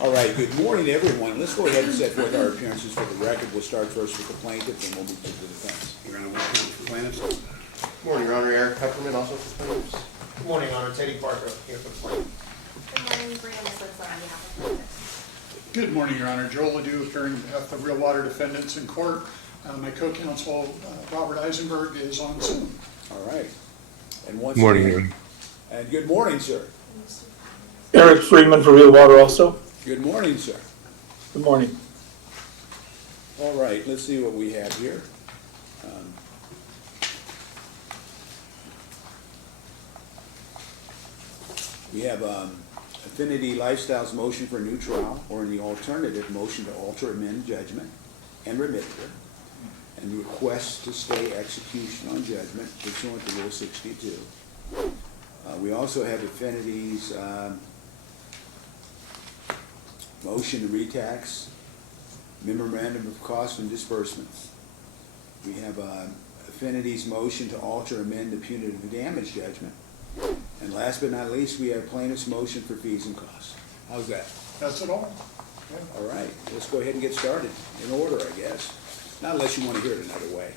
All right, good morning, everyone. Let's go ahead and set forth our appearances for the record. We'll start first with the plaintiff, and we'll move to the defense. Your Honor, welcome to the plaintiffs. Good morning, Your Honor. Eric Pepperman, also for plaintiffs. Good morning, Honor. Teddy Parker, here for the plaintiff. Good morning, Brianna Switzler on behalf of Plaintiffs. Good morning, Your Honor. Joel Odou, appearing on behalf of Real Water defendants in court. My co-counsel, Robert Eisenberg, is on Zoom. All right. And once Morning, again- Aaron. And good morning, sir. Eric Freeman for Real Water also. Good morning, sir. Good morning. All right, let's see what we have here. We have Affinity Lifestyles motion for new trial, or in the alternative, motion to alter, amend judgment and remit it, and request to stay execution on judgment pursuant to Rule 62. We also have Affinity's motion to retax memorandum of costs and disbursements. We have Affinity's motion to alter, amend the punitive damage judgment. And last but not least, we have plaintiff's motion for fees and costs. How's that? That's it all. All right, let's go ahead and get started, in order, I guess. Not unless you want to hear it another way.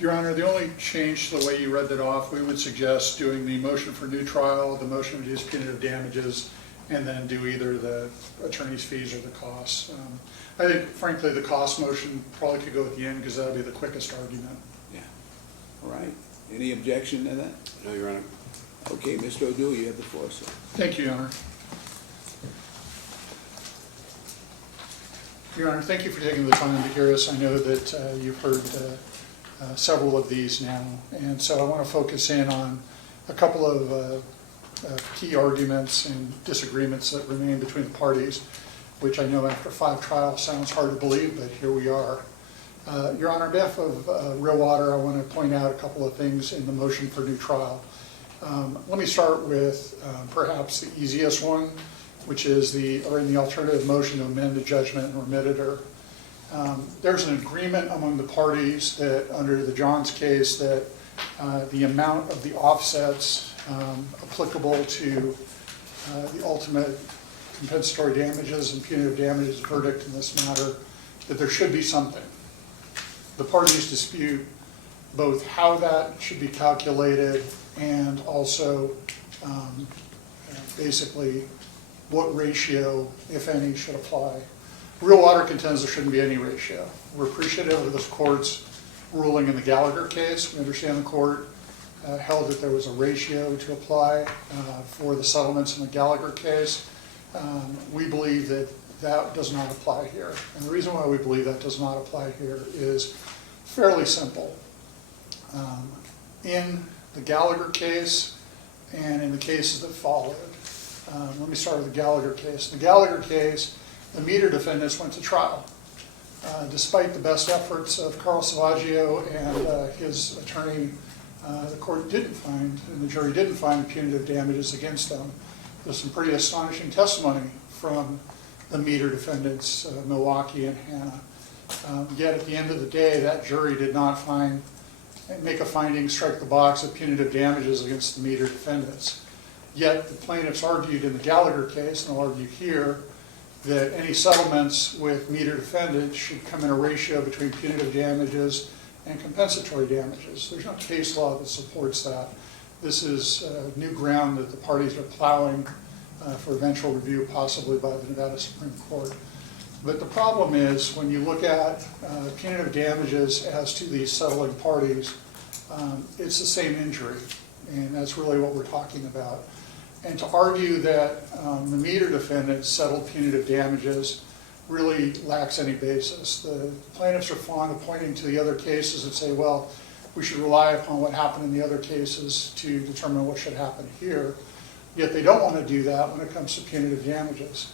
Your Honor, the only change to the way you read that off, we would suggest doing the motion for new trial, the motion to reduce punitive damages, and then do either the attorney's fees or the costs. I think, frankly, the cost motion probably could go at the end because that'll be the quickest argument. Yeah. All right, any objection to that? No, Your Honor. Okay, Mr. Odou, you have the floor, sir. Thank you, Your Honor. Your Honor, thank you for taking the time to hear us. I know that you've heard several of these now, and so I want to focus in on a couple of key arguments and disagreements that remain between the parties, which I know after 5 trials sounds hard to believe, but here we are. Your Honor, on behalf of Real Water, I want to point out a couple of things in the motion for new trial. Let me start with perhaps the easiest one, which is in the alternative motion to amend the judgment and remit it. There's an agreement among the parties that under the Johns case that the amount of the offsets applicable to the ultimate compensatory damages and punitive damages verdict in this matter, that there should be something. The parties dispute both how that should be calculated and also basically what ratio, if any, should apply. Real Water contends there shouldn't be any ratio. We're appreciative of this court's ruling in the Gallagher case. We understand the court held that there was a ratio to apply for the settlements in the Gallagher case. We believe that that does not apply here. And the reason why we believe that does not apply here is fairly simple. In the Gallagher case and in the cases that followed, let me start with the Gallagher case. In the Gallagher case, the meter defendants went to trial. Despite the best efforts of Carl Savaggio and his attorney, the court didn't find, and the jury didn't find punitive damages against them. There's some pretty astonishing testimony from the meter defendants, Milwaukee and Hannah. Yet at the end of the day, that jury did not make a finding, strike the box of punitive damages against the meter defendants. Yet the plaintiffs argued in the Gallagher case, and they'll argue here, that any settlements with meter defendants should come in a ratio between punitive damages and compensatory damages. There's no case law that supports that. This is new ground that the parties are plowing for eventual review, possibly by the Nevada Supreme Court. But the problem is, when you look at punitive damages as to these settling parties, it's the same injury, and that's really what we're talking about. And to argue that the meter defendants settled punitive damages really lacks any basis. The plaintiffs are fond of pointing to the other cases and say, well, we should rely upon what happened in the other cases to determine what should happen here. Yet they don't want to do that when it comes to punitive damages.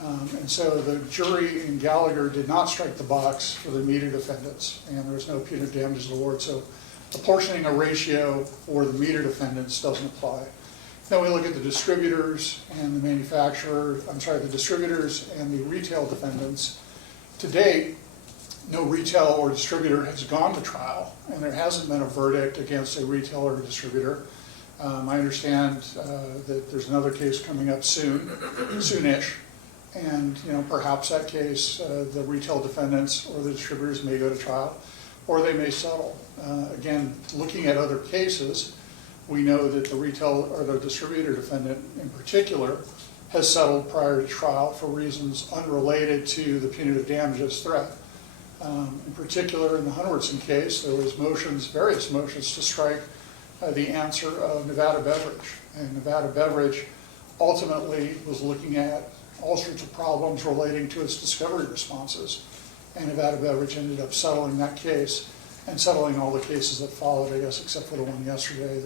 And so the jury in Gallagher did not strike the box for the meter defendants, and there was no punitive damages award. So apportioning a ratio for the meter defendants doesn't apply. Then we look at the distributors and the the distributors and the retail defendants. To date, no retail or distributor has gone to trial, and there hasn't been a verdict against a retail or a distributor. I understand that there's another case coming up soonish, And, perhaps that case, the retail defendants or the distributors may go to trial, or they may settle. Again, looking at other cases, we know that the retail or the distributor defendant in particular has settled prior to trial for reasons unrelated to the punitive damages threat. In particular, in the Hunwertson case, there was various motions to strike the answer of Nevada Beverage. And Nevada Beverage ultimately was looking at all sorts of problems relating to its discovery responses. And Nevada Beverage ended up settling that case and settling all the cases that followed, I guess, except for the one yesterday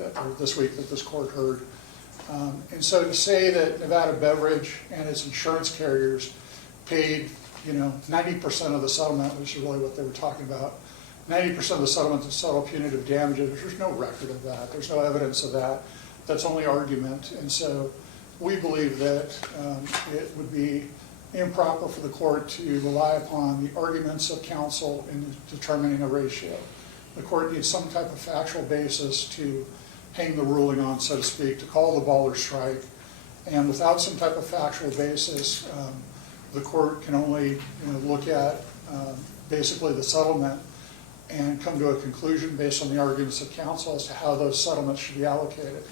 or this week that this court heard. And so to say that Nevada Beverage and its insurance carriers paid 90% of the settlement, which is really what they were talking about, 90% of the settlement to settle punitive damages, there's no record of that. There's no evidence of that. That's only argument. And so we believe that it would be improper for the court to rely upon the arguments of counsel in determining a ratio. The court needs some type of factual basis to hang the ruling on, so to speak, to call the ball or strike. And without some type of factual basis, the court can only look at basically the settlement and come to a conclusion based on the arguments of counsel as to how those settlements should be allocated.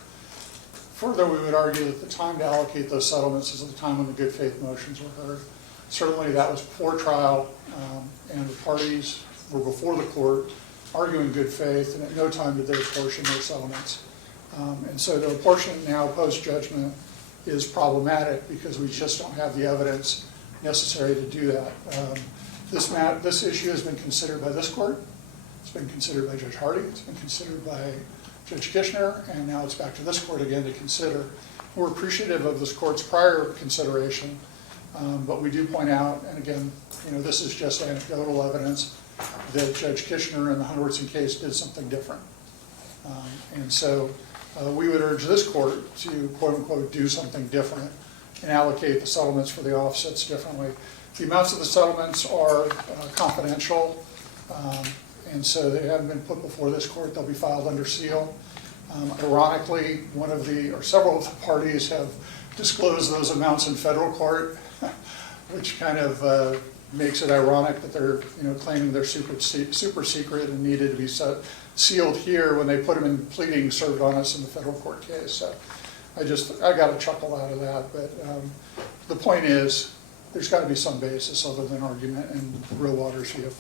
Further, we would argue that the time to allocate those settlements is the time when the good faith motions were heard. Certainly that was before trial, and the parties were before the court arguing good faith, and at no time did they apportion their settlements. And so to apportion it now post-judgment is problematic because we just don't have the evidence necessary to do that. This issue has been considered by this court. It's been considered by Judge Hardy. It's been considered by Judge Kishner, and now it's back to this court again to consider. We're appreciative of this court's prior consideration, but we do point out, and again, this is just anecdotal evidence, that Judge Kishner in the Hunwertson case did something different. And so we would urge this court to, quote unquote, do something different and allocate the settlements for the offsets differently. The amounts of the settlements are confidential, and so they haven't been put before this court. They'll be filed under seal. Ironically, several of the parties have disclosed those amounts in federal court, which kind of makes it ironic that they're claiming they're super secret and needed to be sealed here when they put them in pleadings served on us in the federal court case. So I got a chuckle out of that, but the point is there's got to be some basis other than argument and real water's view.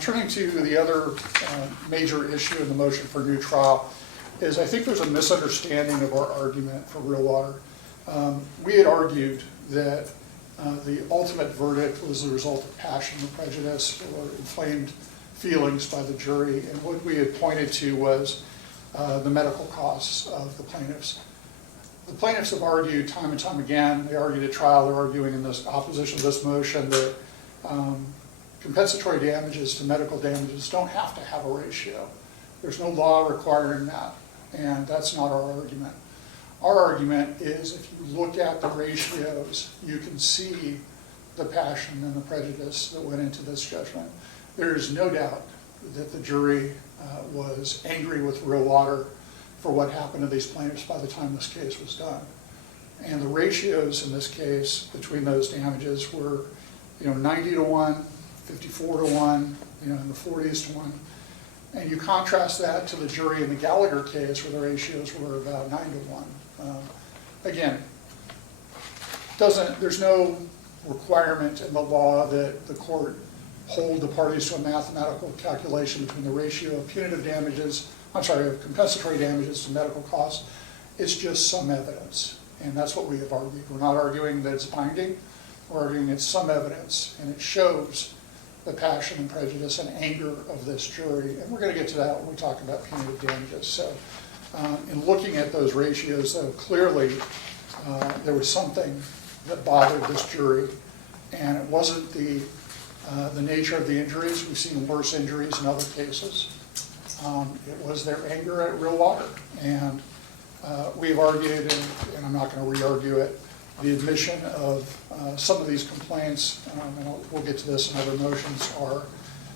Turning to the other major issue in the motion for new trial is I think there's a misunderstanding of our argument for real water. We had argued that the ultimate verdict was the result of passion or prejudice or inflamed feelings by the jury, and what we had pointed to was the medical costs of the plaintiffs. The plaintiffs have argued time and time again, they argued at trial, they're arguing in this opposition to this motion that compensatory damages to medical damages don't have to have a ratio. There's no law requiring that, and that's not our argument. Our argument is if you look at the ratios, you can see the passion and the prejudice that went into this judgment. There is no doubt that the jury was angry with real water for what happened to these plaintiffs by the time this case was done. And the ratios in this case between those damages were 90 to 1, 54 to 1, in the 40s to 1. And you contrast that to the jury in the Gallagher case where the ratios were about 9 to 1. Again, there's no requirement in the law that the court hold the parties to a mathematical calculation between the ratio of of compensatory damages to medical costs. It's just some evidence, and that's what we have argued. We're not arguing that it's binding, we're arguing it's some evidence, and it shows the passion and prejudice and anger of this jury, and we're going to get to that when we talk about punitive damages. So in looking at those ratios, though, clearly there was something that bothered this jury, and it wasn't the nature of the injuries. We've seen worse injuries in other cases. It was their anger at real water, and we've argued, and I'm not going to re-argue it, the admission of some of these complaints, and we'll get to this in other motions, are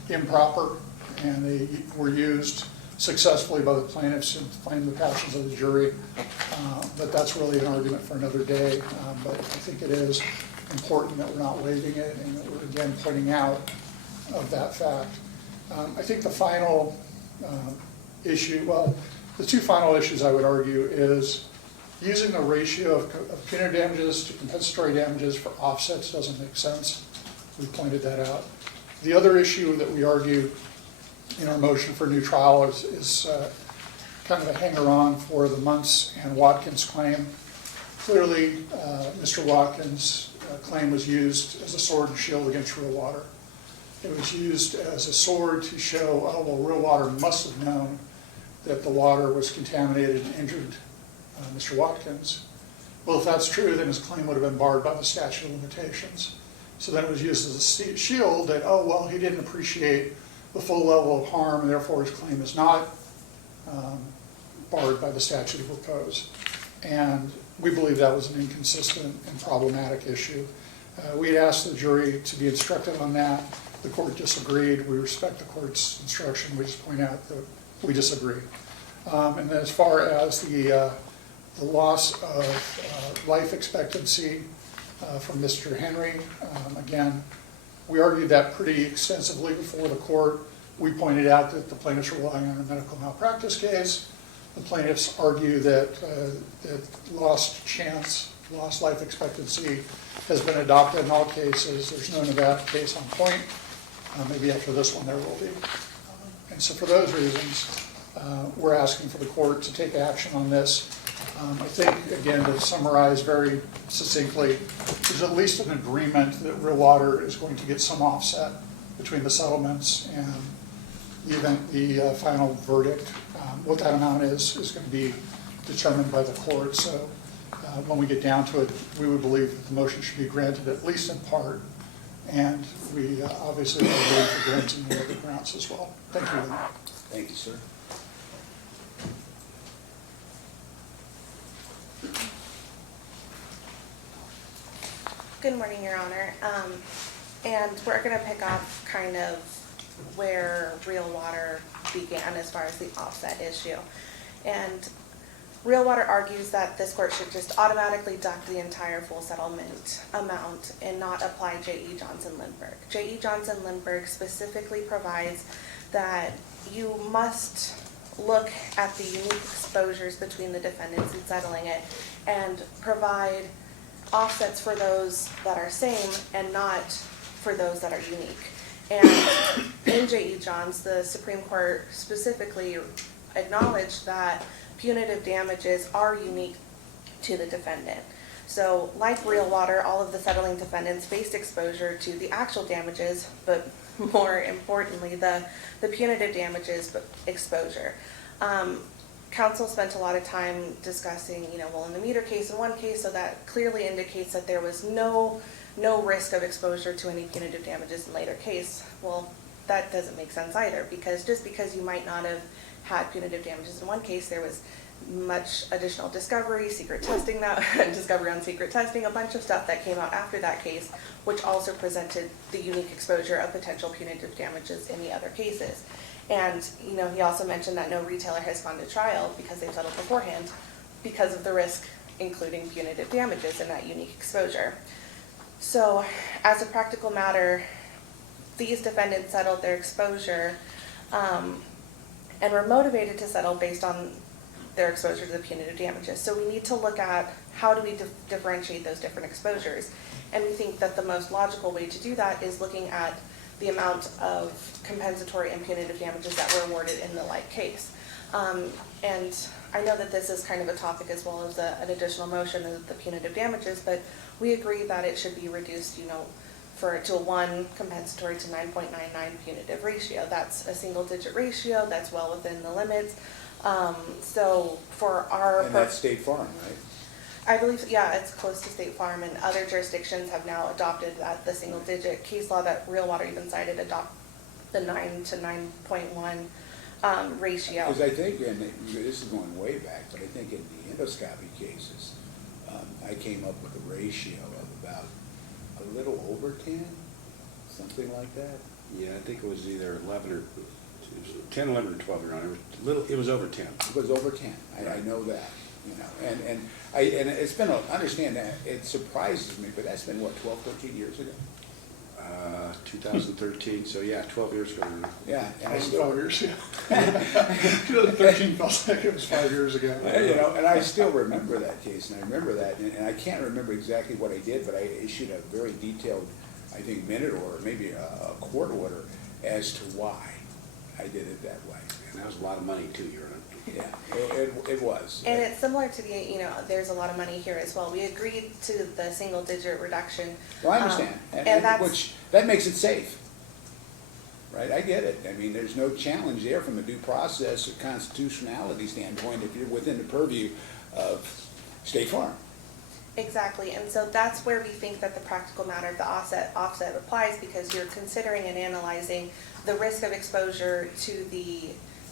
improper, and they were used successfully by the plaintiffs and inflamed the passions of the jury. But that's really an argument for another day. But I think it is important that we're not waiving it and that we're again pointing out of that fact. I think the final issue, well, the two final issues I would argue is using the ratio of punitive damages to compensatory damages for offsets doesn't make sense. We pointed that out. The other issue that we argue in our motion for new trial is kind of a hanger-on for the Muntz and Watkins claim. Clearly, Mr. Watkins' claim was used as a sword and shield against Real Water. It was used as a sword to show, oh, well, Real Water must have known that the water was contaminated and injured Mr. Watkins. Well, if that's true, then his claim would have been barred by the statute of limitations. So then it was used as a shield that, oh, well, he didn't appreciate the full level of harm, and therefore his claim is not barred by the statute of repose. And we believe that was an inconsistent and problematic issue. We had asked the jury to be instructed on that. The court disagreed. We respect the court's instruction. We just point out that we disagree. And then as far as the loss of life expectancy from Mr. Henry, again, we argued that pretty extensively before the court. We pointed out that the plaintiffs were relying on a medical malpractice case. The plaintiffs argue that lost life expectancy has been adopted in all cases. There's no Nevada case on point. Maybe after this one there will be. And so for those reasons, we're asking for the court to take action on this. I think, again, to summarize very succinctly, there's at least an agreement that Real Water is going to get some offset between the settlements and the final verdict. What that amount is going to be determined by the court. So when we get down to it, we would believe that the motion should be granted at least in part. And we obviously are waiting for granting the other grounds as well. Thank you. Thank you, sir. Good morning, Your Honor. And we're going to pick up kind of where Real Water began as far as the offset issue. And Real Water argues that this court should just automatically deduct the entire full settlement amount and not apply J.E. Johnson-Lindbergh. J.E. Johnson-Lindbergh specifically provides that you must look at the unique exposures between the defendants in settling it and provide offsets for those that are same and not for those that are unique. And in J.E. Johns, the Supreme Court specifically acknowledged that punitive damages are unique to the defendant. So like Real Water, all of the settling defendants faced exposure to the actual damages, but more importantly, the punitive damages exposure. Counsel spent a lot of time discussing, well, in the Meter case, in one case, so that clearly indicates that there was no risk of exposure to any punitive damages in later case. Well, that doesn't make sense either, because just because you might not have had punitive damages in one case, there was much additional discovery, secret testing, discovery on secret testing, a bunch of stuff that came out after that case, which also presented the unique exposure of potential punitive damages in the other cases. And, he also mentioned that no retailer has gone to trial because they've settled beforehand because of the risk, including punitive damages and that unique exposure. So, as a practical matter, these defendants settled their exposure and were motivated to settle based on their exposure to the punitive damages. So we need to look at how do we differentiate those different exposures. And we think that the most logical way to do that is looking at the amount of compensatory and punitive damages that were awarded in the like case. And I know that this is kind of a topic as well as an additional motion of the punitive damages, but we agree that it should be reduced, to a 1 compensatory to 9.99 punitive ratio. That's a single-digit ratio. That's well within the limits. So for our... And that's State Farm, right? I believe, yeah, it's close to State Farm, and other jurisdictions have now adopted the single-digit case law that Real Water even cited, adopt the 9 to 9.1 ratio. Because I think, and this is going way back, but I think in the endoscopy cases, I came up with a ratio of about a little over 10, something like that. Yeah, I think it was either 11 or 10, 11, or 12, Your Honor. It was over 10. It was over 10, I know that, you know, and it's been, understand that, it surprises me, but that's been, what, 12, 13 years ago? 2013, so yeah, 12 years ago. Your Honor. Yeah, and I 5 still, years ago. 2013 felt like it was 5 years ago. you know, and I still remember that case, and I remember that, and I can't remember exactly what I did, but I issued a very detailed, I think, minute order, maybe a court order, as to why I did it that way. And that was a lot of money too, Your Honor. Yeah, it was. And it's similar to the, you know, there's a lot of money here as well. We agreed to the single-digit reduction. Well, I understand, And that's, which, that makes it safe, right? I get it. I mean, there's no challenge there from a due process or constitutionality standpoint if you're within the purview of State Farm. exactly, and so that's where we think that the practical matter of the offset applies, because you're considering and analyzing the risk of exposure to the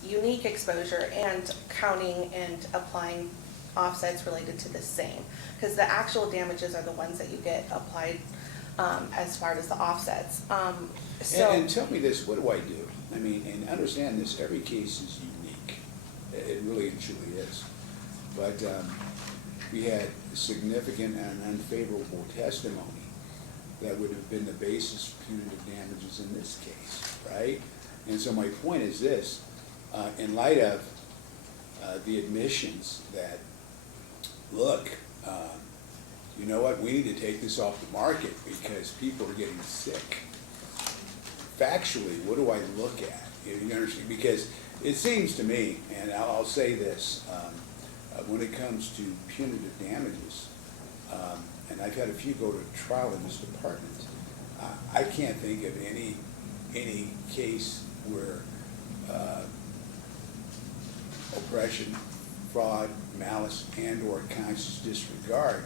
unique exposure and counting and applying offsets related to the same. Because the actual damages are the ones that you get applied as far as the offsets. And tell me this, what do I do? I mean, and understand this, every case is unique. It really and truly is. But we had significant and unfavorable testimony that would have been the basis for punitive damages in this case, right? And so my point is this, in light of the admissions that, look, you know what, we need to take this off the market because people are getting sick. Factually, what do I look at? You understand? Because it seems to me, and I'll say this, when it comes to punitive damages, and I've had a few go to trial in this department, I can't think of any case where oppression, fraud, malice, and/or conscious disregard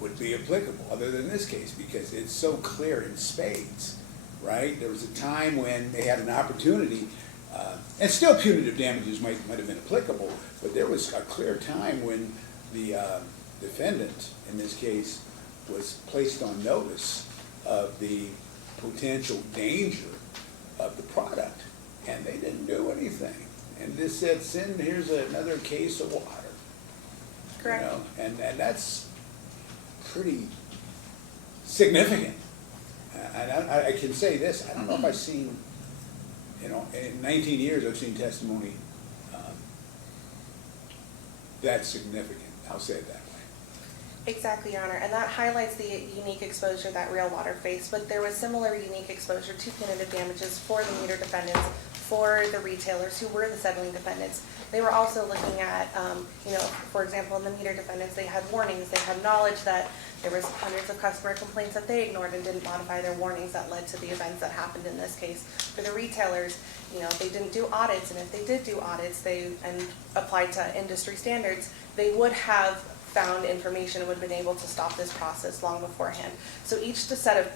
would be applicable, other than this case, because it's so clear in spades, right? There was a time when they had an opportunity, and still punitive damages might have been applicable, but there was a clear time when the defendant, in this case, was placed on notice of the potential danger of the product, and they didn't do anything. And this said, "Sin, here's another case of water." correct. You know, and that's pretty significant. And I can say this, I don't know if I've seen, you know, in 19 years, I've seen testimony that significant. I'll say it that way. Exactly, Your Honor, and that highlights the unique exposure that Real Water faced, but there was similar unique exposure to punitive damages for the meter defendants, for the retailers who were the settling defendants. They were also looking at, you know, for example, in the meter defendants, they had warnings, they had knowledge that there was hundreds of customer complaints that they ignored and didn't modify their warnings that led to the events that happened in this case. For the retailers, you know, they didn't do audits, and if they did do audits, and applied to industry standards, they would have found information and would have been able to stop this process long beforehand. So each set of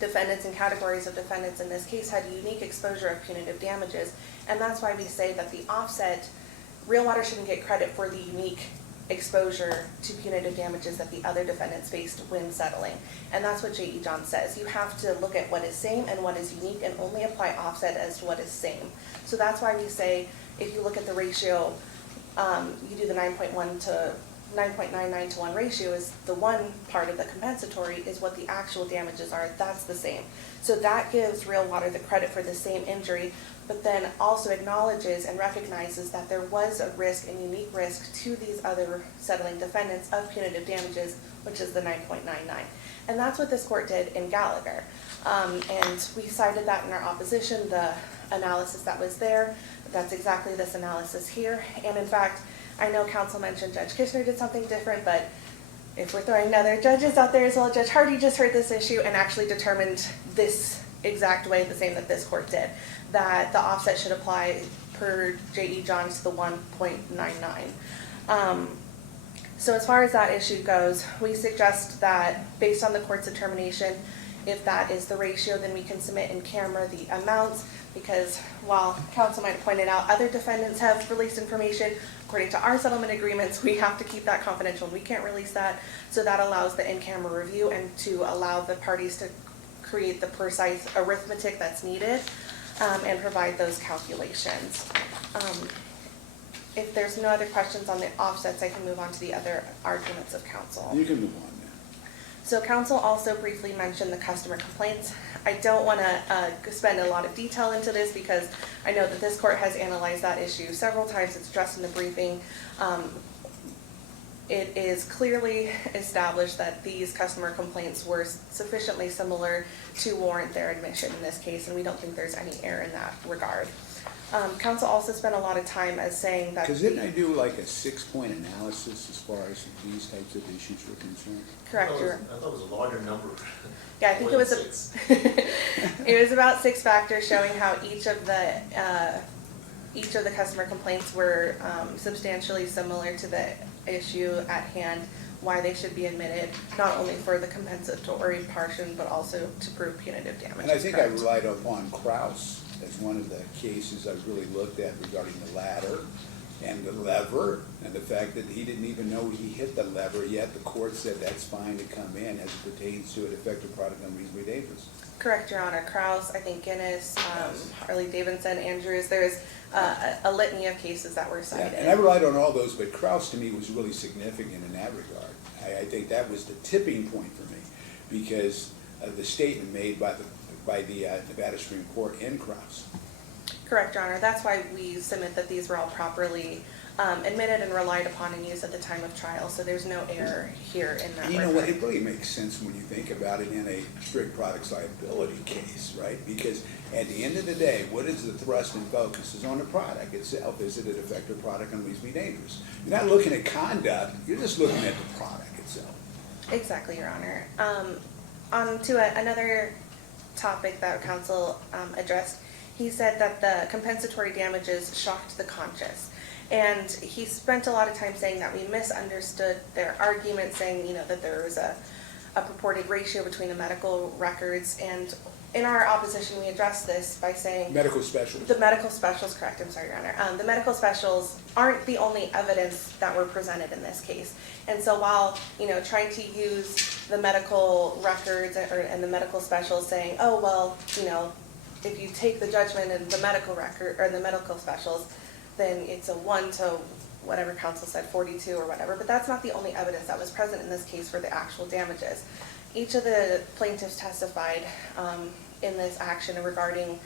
defendants and categories of defendants in this case had unique exposure of punitive damages, and that's why we say that the offset, Real Water shouldn't get credit for the unique exposure to punitive damages that the other defendants faced when settling. And that's what J.E. John says. You have to look at what is same and what is unique and only apply offset as to what is same. So that's why we say, if you look at the ratio, you do the 9.1 to 9.99 to 1 ratio, is the one part of the compensatory is what the actual damages are. That's the same. So that gives Real Water the credit for the same injury, but then also acknowledges and recognizes that there was a risk and unique risk to these other settling defendants of punitive damages, which is the 9.99. And that's what this court did in Gallagher. And we cited that in our opposition, the analysis that was there. That's exactly this analysis here. And in fact, I know counsel mentioned Judge Kishner did something different, but if we're throwing other judges out there as well, Judge Hardy just heard this issue and actually determined this exact way, the same that this court did, that the offset should apply per J.E. John to the 1.99. So as far as that issue goes, we suggest that based on the court's determination, if that is the ratio, then we can submit in camera the amounts, because while counsel might have pointed out other defendants have released information, according to our settlement agreements, we have to keep that confidential. We can't release that. So that allows the in-camera review and to allow the parties to create the precise arithmetic that's needed. and provide those calculations. If there's no other questions on the offsets, I can move on to the other arguments of counsel. You can move on now. So counsel also briefly mentioned the customer complaints. I don't want to spend a lot of detail into this because I know that this court has analyzed that issue several times. It's addressed in the briefing. It is clearly established that these customer complaints were sufficiently similar to warrant their admission in this case, and we don't think there's any error in that regard. Counsel also spent a lot of time as saying that. Because didn't I do like a 6-point analysis as far as these types of issues were concerned? Correct. I thought it was a larger number. Yeah, I think it More was than a, six. it was about 6 factors showing how each of the customer complaints were substantially similar to the issue at hand, why they should be admitted, not only for the compensatory portion, but also to prove punitive damage. And I think I relied upon Kraus as one of the cases I really looked at regarding the ladder and the lever, and the fact that he didn't even know he hit the lever, yet the court said that's fine to come in as it pertains to an effective product unreasonably dangerous. Correct, Your Honor. Kraus, I think Guinness, Harley Davidson, Andrews, there's a litany of cases that were cited. Yeah, and I relied on all those, but Kraus to me was really significant in that regard. I think that was the tipping point for me, because of the statement made by the Nevada Supreme Court in Kraus. Correct, Your Honor. That's why we submit that these were all properly admitted and relied upon and used at the time of trial, so there's no error here in that And you know what, regard. it really makes sense when you think about it in a strict products liability case, right? Because at the end of the day, what is the thrust and focus is on the product itself. Is it an effective product unreasonably dangerous? You're not looking at conduct, you're just looking at the product itself. Exactly, Your Honor. On to another topic that counsel addressed. He said that the compensatory damages shocked the conscience. And he spent a lot of time saying that we misunderstood their argument, saying, you know, that there was a purported ratio between the medical records. And in our opposition, we addressed this by saying Medical specialists. the medical specials, correct, I'm sorry, Your Honor. The medical specials aren't the only evidence that were presented in this case. And so while, you know, trying to use the medical records and the medical specials saying, oh, well, you know, if you take the judgment in the medical record or the medical specials, then it's a 1 to whatever counsel said, 42 or whatever. But that's not the only evidence that was present in this case for the actual damages. Each of the plaintiffs testified in this action regarding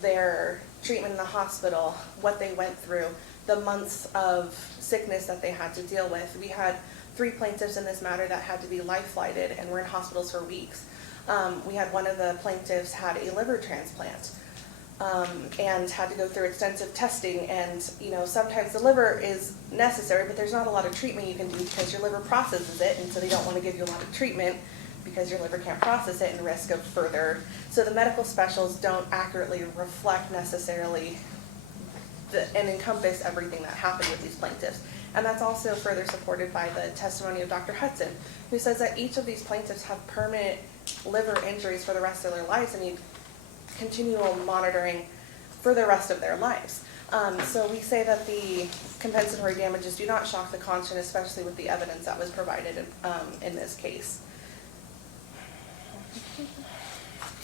their treatment in the hospital, what they went through, the months of sickness that they had to deal with. We had 3 plaintiffs in this matter that had to be life flighted and were in hospitals for weeks. We had one of the plaintiffs had a liver transplant and had to go through extensive testing. And, you know, sometimes the liver is necessary, but there's not a lot of treatment you can do because your liver processes it, and so they don't want to give you a lot of treatment because your liver can't process it and risk of further. So the medical specials don't accurately reflect necessarily and encompass everything that happened with these plaintiffs. And that's also further supported by the testimony of Dr. Hudson, who says that each of these plaintiffs have permanent liver injuries for the rest of their lives and need continual monitoring for the rest of their lives. So we say that the compensatory damages do not shock the conscience, especially with the evidence that was provided in this case.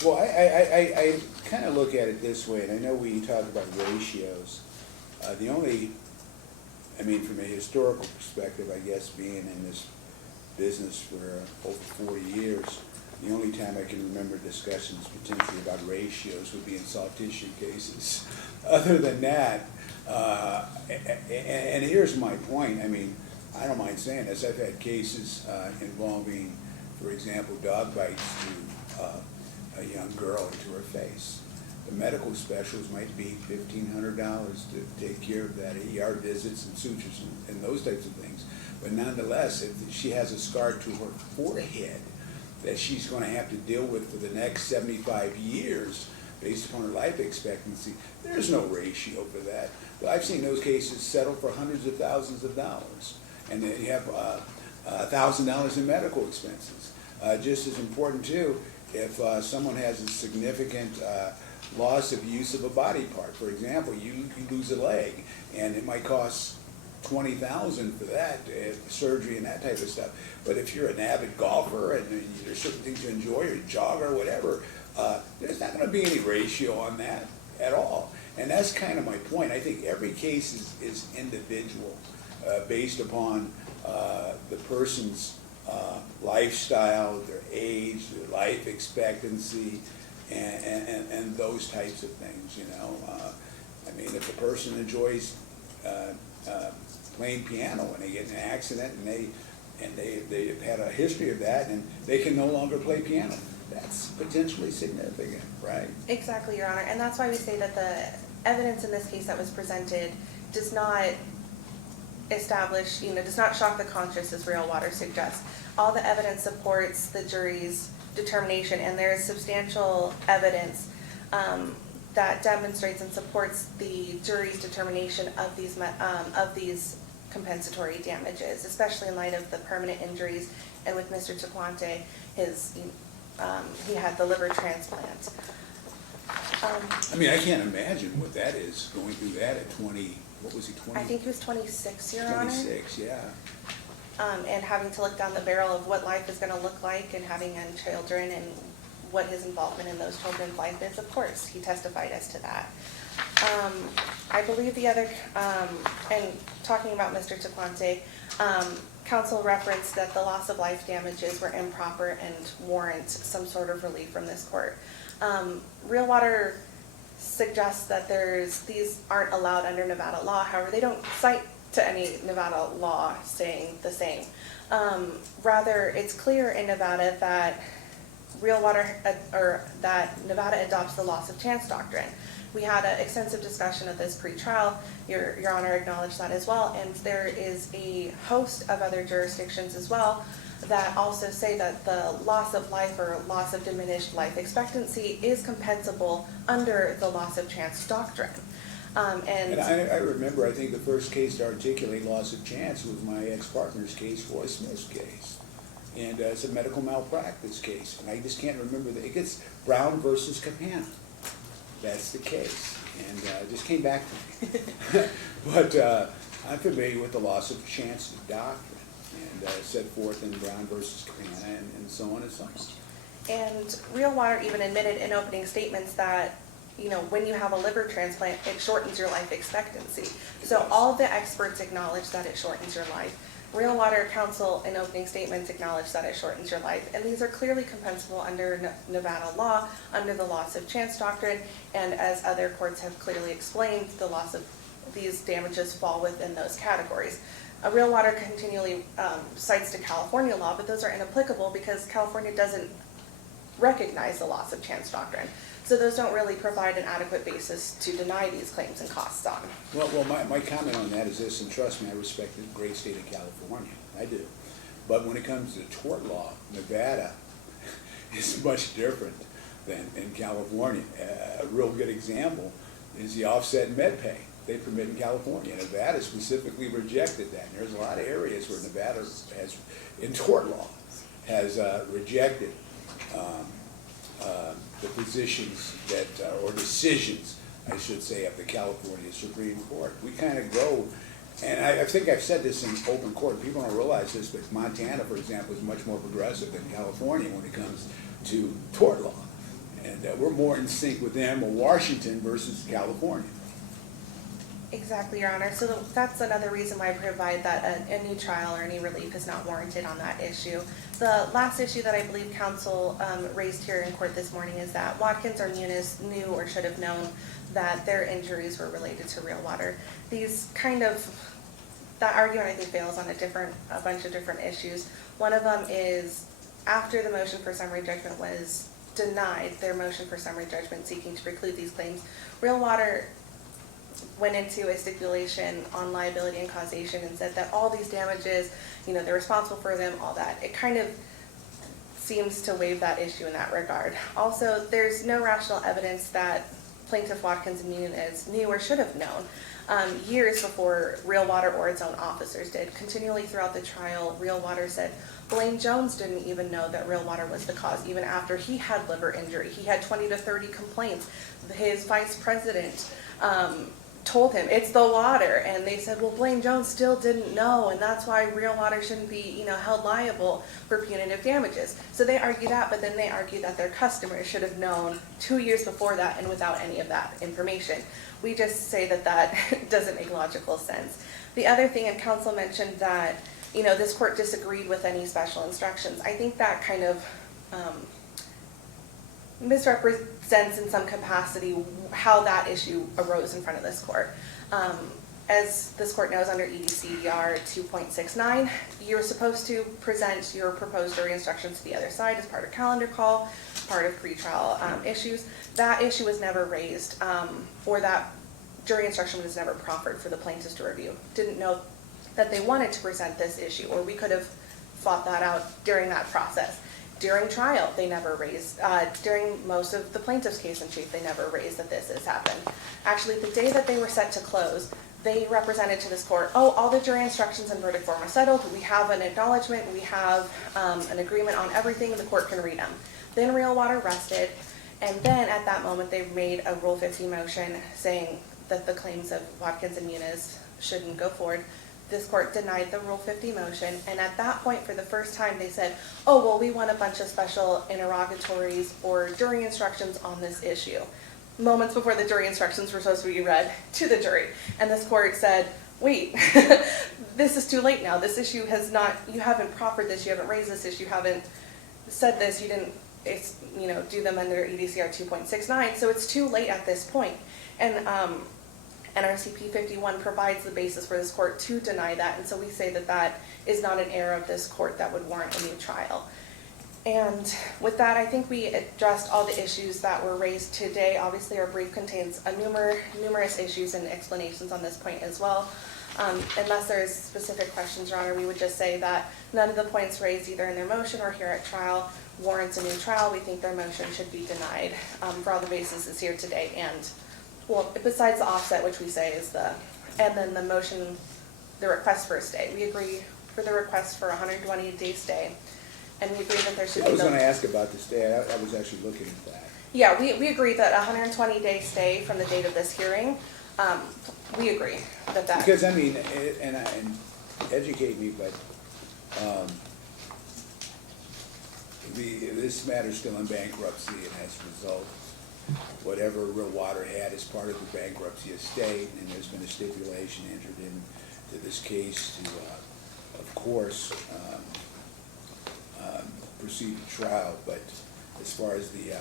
Well, I kind of look at it this way, and I know we talk about ratios. The only, I mean, from a historical perspective, I guess, being in this business for over 40 years, the only time I can remember discussions potentially about ratios would be in soft tissue cases. Other than that, and here's my point, I mean, I don't mind saying this, I've had cases involving, for example, dog bites to a young girl into her face. The medical specials might be $1,500 to take care of that, ER visits and sutures and those types of things. But nonetheless, if she has a scar to her forehead that she's going to have to deal with for the next 75 years based upon her life expectancy, there's no ratio for that. But I've seen those cases settle for hundreds of thousands of dollars, and then you have $1,000 in medical expenses. Just as important too, if someone has a significant loss of use of a body part, for example, you lose a leg, and it might cost $20,000 for that, surgery and that type of stuff. But if you're an avid golfer and there's certain things you enjoy, or jog or whatever, there's not going to be any ratio on that. at all. And that's kind of my point. I think every case is individual, based upon the person's lifestyle, their age, their life expectancy, and those types of things, you know. I mean, if a person enjoys playing piano and they get in an accident and they've had a history of that and they can no longer play piano, that's potentially significant, right? Exactly, Your Honor, and that's why we say that the evidence in this case that was presented does not establish, does not shock the conscience as Real Water suggests. All the evidence supports the jury's determination, and there is substantial evidence that demonstrates and supports the jury's determination of these compensatory damages, especially in light of the permanent injuries, and with Mr. Taquante, he had the liver transplant. I mean, I can't imagine what that is, going through that at 20, what was he, 20? I think he was 26, Your Honor. 26, yeah. And having to look down the barrel of what life is going to look like, and having young children, and what his involvement in those children's life is. Of course, he testified as to that. I believe the other, and talking about Mr. Taquante, counsel referenced that the loss of life damages were improper and warrant some sort of relief from this court. Real Water suggests that these aren't allowed under Nevada law. However, they don't cite to any Nevada law saying the same. Rather, it's clear in Nevada that that Nevada adopts the loss of chance doctrine. We had an extensive discussion of this pre-trial. Your Honor acknowledged that as well, and there is a host of other jurisdictions as well that also say that the loss of life or loss of diminished life expectancy is compensable under the loss of chance doctrine. And I remember, I think the first case to articulate loss of chance was my ex-partner's case, Roy Smith's case. And it's a medical malpractice case, and I just can't remember it gets Brown versus Capana. That's the case, and it just came back to me. But I'm familiar with the loss of chance doctrine, and set forth in Brown versus Capana, and so on and so on. And Real Water even admitted in opening statements that, when you have a liver transplant, it shortens your life expectancy. So all the experts acknowledge that it shortens your life. Real Water counsel in opening statements acknowledge that it shortens your life, and these are clearly compensable under Nevada law, under the loss of chance doctrine, and as other courts have clearly explained, the loss of these damages fall within those categories. Real Water continually cites to California law, but those are inapplicable because California doesn't recognize the loss of chance doctrine. So those don't really provide an adequate basis to deny these claims and costs on. Well, my comment on that is this, and trust me, I respect the great state of California, I do. But when it comes to tort law, Nevada is much different than in California. A real good example is the offset in MedPay they permit in California. Nevada specifically rejected that. And there's a lot of areas where Nevada has, in tort law, has rejected the positions that, or decisions, I should say, of the California Supreme Court. We kind of go, and I think I've said this in open court, people don't realize this, but Montana, for example, is much more progressive than California when it comes to tort law. And we're more in sync with them, or Washington versus California. Exactly, Your Honor. So that's another reason why I provide that a new trial or any relief is not warranted on that issue. The last issue that I believe counsel raised here in court this morning is that Watkins or Muniz knew or should have known that their injuries were related to Real Water. That argument I think fails on a bunch of different issues. One of them is after the motion for summary judgment was denied, their motion for summary judgment seeking to preclude these claims, Real Water went into a stipulation on liability and causation and said that all these damages, they're responsible for them, all that. It kind of seems to waive that issue in that regard. Also, there's no rational evidence that Plaintiff Watkins and Muniz knew or should have known years before Real Water or its own officers did. Continually throughout the trial, Real Water said Blaine Jones didn't even know that Real Water was the cause, even after he had liver injury. He had 20 to 30 complaints. His vice president told him it's the water, and they said, well, Blaine Jones still didn't know, and that's why Real Water shouldn't be, held liable for punitive damages. So they argue that, but then they argue that their customers should have known 2 years before that and without any of that information. We just say that that doesn't make logical sense. The other thing, and counsel mentioned that, this court disagreed with any special instructions. I think that kind of misrepresents in some capacity how that issue arose in front of this court. As this court knows, under EDCDR 2.69, you're supposed to present your proposed jury instructions to the other side as part of calendar call, part of pretrial issues. That issue was never raised, or that jury instruction was never proffered for the plaintiffs to review. Didn't know that they wanted to present this issue, or we could have fought that out during that process. During trial, they never raised, during most of the plaintiff's case in chief, they never raised that this has happened. Actually, the day that they were set to close, they represented to this court, oh, all the jury instructions and verdict form are settled, we have an acknowledgement, we have an agreement on everything, the court can read them. Then Real Water rested, and then at that moment, they made a Rule 50 motion saying that the claims of Watkins and Muniz shouldn't go forward. This court denied the Rule 50 motion, and at that point, for the first time, they said, oh, well, we want a bunch of special interrogatories or jury instructions on this issue. Moments before the jury instructions were supposed to be read to the jury. And this court said, wait, this is too late now. This issue has not, you haven't proffered this, you haven't raised this issue, you haven't said this, you didn't, do them under EDCR 2.69, so it's too late at this point. And NRCP 51 provides the basis for this court to deny that, and so we say that that is not an error of this court that would warrant a new trial. And with that, I think we addressed all the issues that were raised today. Obviously, our brief contains numerous issues and explanations on this point as well. Unless there's specific questions, Your Honor, we would just say that none of the points raised either in their motion or here at trial warrants a new trial. We think their motion should be denied for all the bases here today. And, well, besides the offset, which we say is and then the motion, the request for a stay. We agree for the request for a 120-day stay. And we agree that there should be I was going to ask about the stay. I was actually looking at that. Yeah, we agree that a 120-day stay from the date of this hearing, we agree that that. Because, I mean, and educate me, but this matter's still in bankruptcy, and as a result, whatever Real Water had as part of the bankruptcy estate, and there's been a stipulation entered into this case to, of course, proceed to trial, but as far as the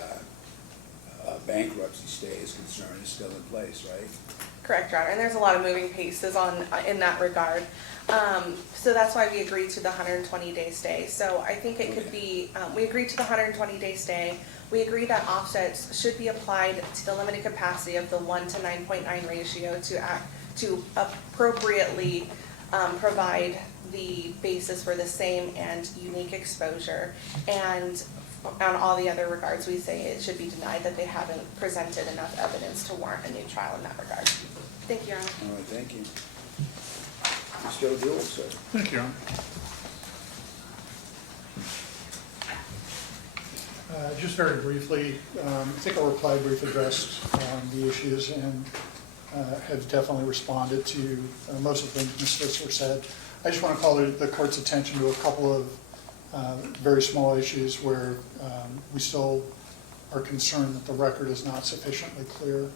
bankruptcy stay is concerned, it's still in place, right? Correct, Your Honor, and there's a lot of moving pieces in that regard. So that's why we agreed to the 120-day stay. So I think it could be, we agreed to the 120-day stay. We agree that offsets should be applied to the limited capacity of the 1 to 9.9 ratio to appropriately provide the basis for the same and unique exposure. And on all the other regards, we say it should be denied that they haven't presented enough evidence to warrant a new trial in that regard. Thank you, Your Honor. All right, thank you. Mr. Odou, sir. Thank you, Your Honor. Just very briefly, I think our reply brief addressed the issues and has definitely responded to most of the things Ms. Switzler said. I just want to call the court's attention to a couple of very small issues where we still are concerned that the record is not sufficiently clear.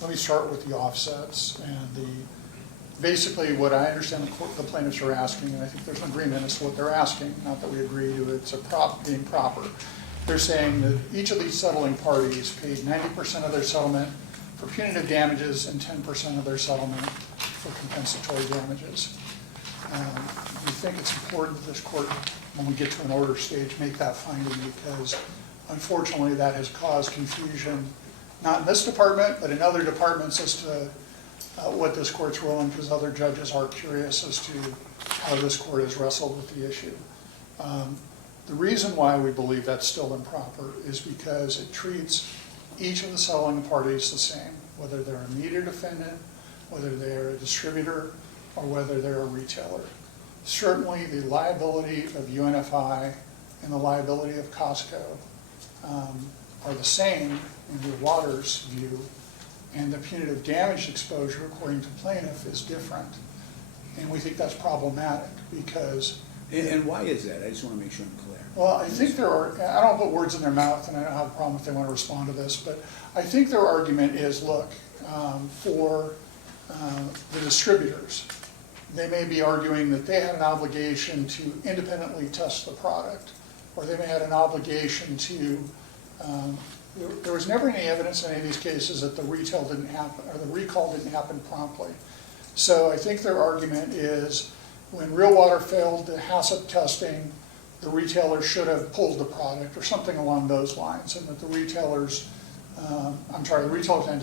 Let me start with the offsets and basically what I understand the plaintiffs are asking, and I think there's an agreement as to what they're asking, not that we agree to it's being proper. They're saying that each of these settling parties paid 90% of their settlement for punitive damages and 10% of their settlement for compensatory damages. We think it's important that this court, when we get to an order stage, make that finding because unfortunately that has caused confusion, not in this department, but in other departments as to what this court's ruling, because other judges are curious as to how this court has wrestled with the issue. The reason why we believe that's still improper is because it treats each of the settling parties the same, whether they're a meter defendant, whether they're a distributor, or whether they're a retailer. Certainly the liability of UNFI and the liability of Costco are the same in the Waters view, and the punitive damage exposure, according to plaintiff, is different. And we think that's problematic because, And why is that? I just want to make sure I'm clear. well, I think there are, I don't put words in their mouth, and I don't have a problem if they want to respond to this, but I think their argument is, look, for the distributors, they may be arguing that they had an obligation to independently test the product, or they may have an obligation to, there was never any evidence in any of these cases that the recall didn't happen promptly. So I think their argument is when Real Water failed the HACCP testing, the retailer should have pulled the product or something along those lines, and that the retailers, the retailers and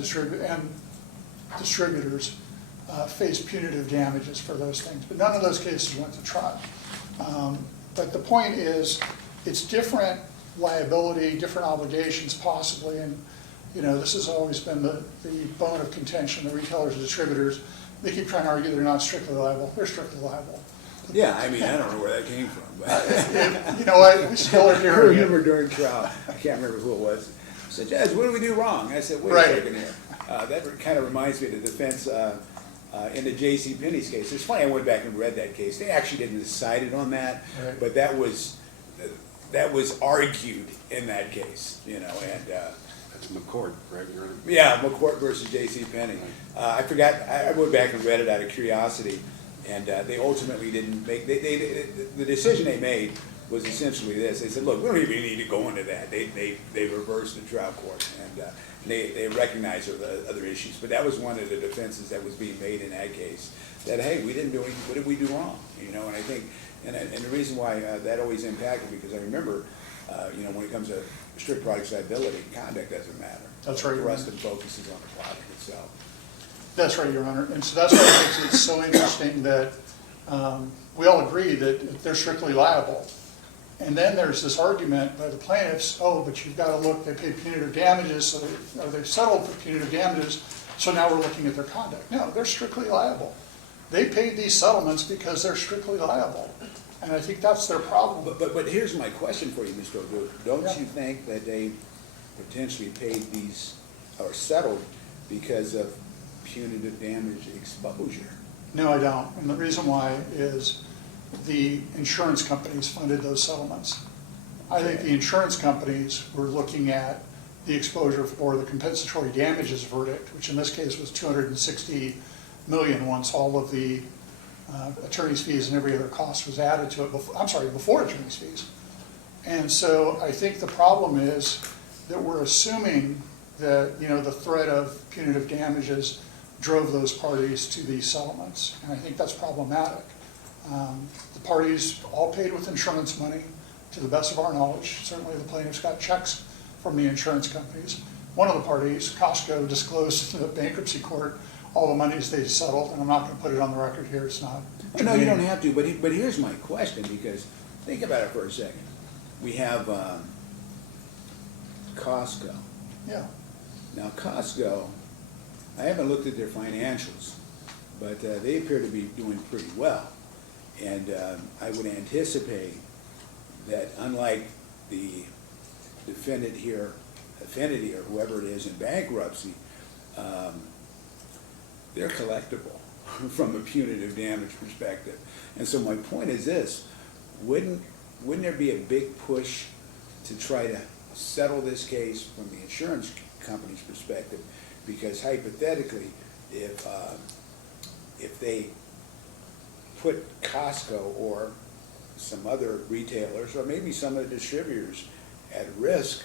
distributors face punitive damages for those things. But none of those cases went to trial. But the point is, it's different liability, different obligations possibly, and this has always been the bone of contention. The retailers and distributors, they keep trying to argue they're not strictly liable. They're strictly liable. Yeah, I mean, I don't know where that came from, but You know what, we still are I hearing it. remember during trial, I can't remember who it was, said, Judge, what did we do wrong? I said, wait Right. a second here. That kind of reminds me of the defense in the J.C. Penney's case. It's funny, I went back and read that case. They actually didn't decide it on that, Right. but that was argued in that case, and That's McCord, right? Your Honor? yeah, McCourt versus J.C. Penney. I forgot, I went back and read it out of curiosity, and they ultimately didn't make, the decision they made was essentially this. They said, look, we don't even need to go into that. They reversed the trial court, and they recognized the other issues. But that was one of the defenses that was being made in that case, that, hey, we didn't do anything, what did we do wrong? And I think, and the reason why that always impacted me, because I remember, when it comes to strict product liability, conduct doesn't matter. That's right. The rest of the focus is on the product itself. That's right, Your Honor. And so that's what makes it so interesting that we all agree that they're strictly liable. And then there's this argument by the plaintiffs, oh, but you've got to look, they paid punitive damages, or they've settled for punitive damages, so now we're looking at their conduct. No, they're strictly liable. They paid these settlements because they're strictly liable. And I think that's their problem. But here's my question for you, Mr. Odou. Don't Yeah. you think that they potentially paid these, or settled, because of punitive damage exposure? No, I don't. And the reason why is the insurance companies funded those settlements. I think the insurance companies were looking at the exposure for the compensatory damages verdict, which in this case was $260 million once all of the attorney's fees and every other cost was added to it. Before attorney's fees. And so I think the problem is that we're assuming that the threat of punitive damages drove those parties to these settlements, and I think that's problematic. The parties all paid with insurance money, to the best of our knowledge. Certainly the plaintiffs got checks from the insurance companies. One of the parties, Costco, disclosed to the bankruptcy court all the monies they settled, and I'm not going to put it on the record here. It's not. No, you don't have to, but here's my question, because think about it for a second. We have Costco. Yeah. Now Costco, I haven't looked at their financials, but they appear to be doing pretty well. And I would anticipate that unlike the defendant here, Affinity or whoever it is in bankruptcy, they're collectible from a punitive damage perspective. And so my point is this, wouldn't there be a big push to try to settle this case from the insurance company's perspective? Because hypothetically, if they put Costco or some other retailers, or maybe some of the distributors at risk,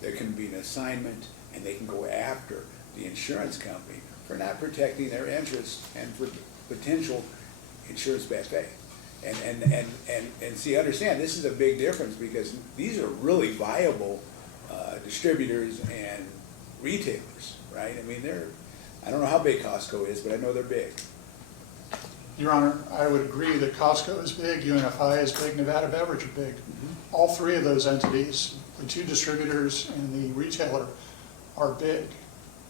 there can be an assignment and they can go after the insurance company for not protecting their interests and for potential insurance bad faith. And see, understand, this is a big difference because these are really viable distributors and retailers, right? I mean, I don't know how big Costco is, but I know they're big. Your Honor, I would agree that Costco is big, UNFI is big, Nevada Beverage are big. All three of those entities, the two distributors and the retailer, are big.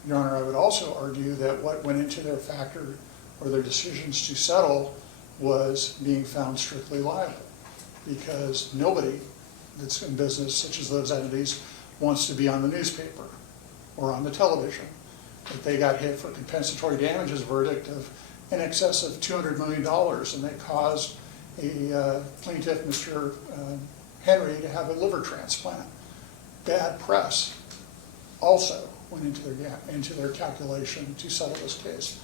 Your Honor, I would also argue that what went into their factor or their decisions to settle was being found strictly liable, because nobody that's in business, such as those entities, wants to be on the newspaper or on the television. that they got hit for compensatory damages verdict of in excess of $200 million, and they caused a plaintiff, Mr. Henry, to have a liver transplant. Bad press also went into their calculation to settle this case.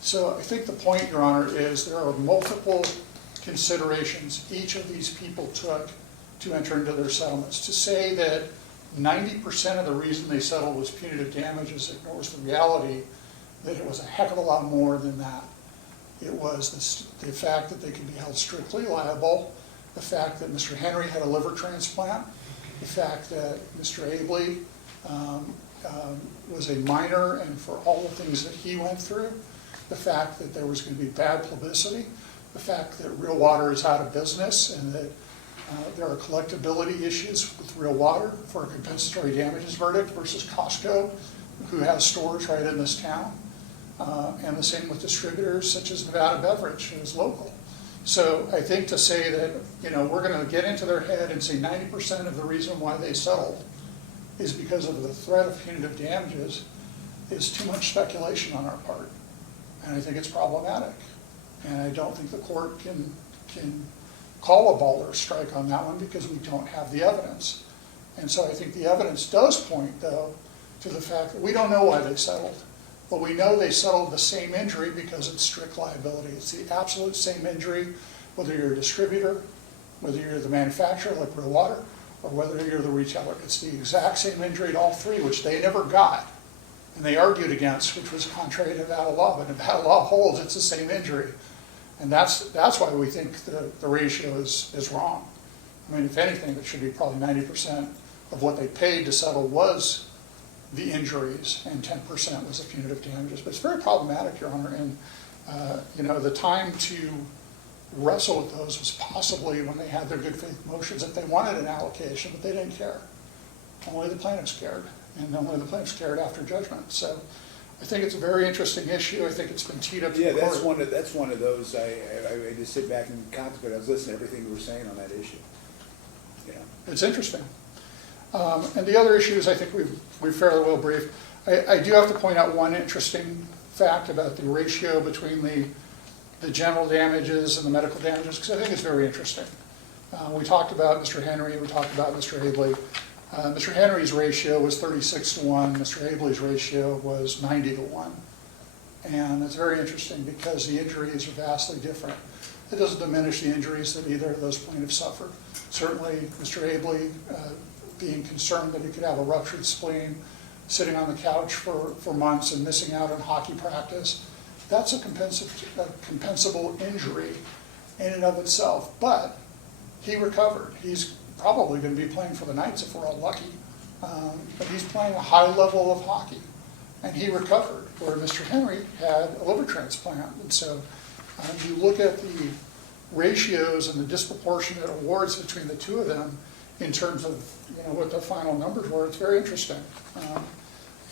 So I think the point, Your Honor, is there are multiple considerations each of these people took to enter into their settlements. To say that 90% of the reason they settled was punitive damages ignores the reality that it was a heck of a lot more than that. It was the fact that they could be held strictly liable, the fact that Mr. Henry had a liver transplant, the fact that Mr. Abley was a minor and for all the things that he went through, the fact that there was going to be bad publicity, the fact that Real Water is out of business and that there are collectability issues with Real Water for a compensatory damages verdict versus Costco, who has stores right in this town. And the same with distributors such as Nevada Beverage, who is local. So I think to say that, we're going to get into their head and say 90% of the reason why they settled is because of the threat of punitive damages is too much speculation on our part. And I think it's problematic. And I don't think the court can call a ball or strike on that one because we don't have the evidence. And so I think the evidence does point, though, to the fact that we don't know why they settled. But we know they settled the same injury because it's strict liability. It's the absolute same injury, whether you're a distributor, whether you're the manufacturer like Real Water, or whether you're the retailer. It's the exact same injury at all three, which they never got. And they argued against, which was contrary to Nevada law. But Nevada law holds it's the same injury. And that's why we think the ratio is wrong. I mean, if anything, it should be probably 90% of what they paid to settle was the injuries, and 10% was the punitive damages. But it's very problematic, Your Honor, and the time to wrestle with those was possibly when they had their good faith motions, if they wanted an allocation, but they didn't care. Only the plaintiffs cared, and only the plaintiffs cared after judgment. So I think it's a very interesting issue. I think it's been teed up to the court. Yeah, that's one of those, I just sit back and contemplate. I was listening to everything you were saying on that issue. Yeah. It's interesting. And the other issues, I think we've fairly well briefed. I do have to point out one interesting fact about the ratio between the general damages and the medical damages, because I think it's very interesting. We talked about Mr. Henry, we talked about Mr. Abley. Mr. Henry's ratio was 36-1, Mr. Abley's ratio was 90-1. And it's very interesting because the injuries are vastly different. It doesn't diminish the injuries that either of those plaintiffs suffered. Certainly, Mr. Abley, being concerned that he could have a ruptured spleen, sitting on the couch for months and missing out on hockey practice, that's a compensable injury in and of itself. But he recovered. He's probably going to be playing for the Knights if we're all lucky. But he's playing a high level of hockey. And he recovered, where Mr. Henry had a liver transplant. And so you look at the ratios and the disproportionate awards between the two of them in terms of what the final numbers were, it's very interesting.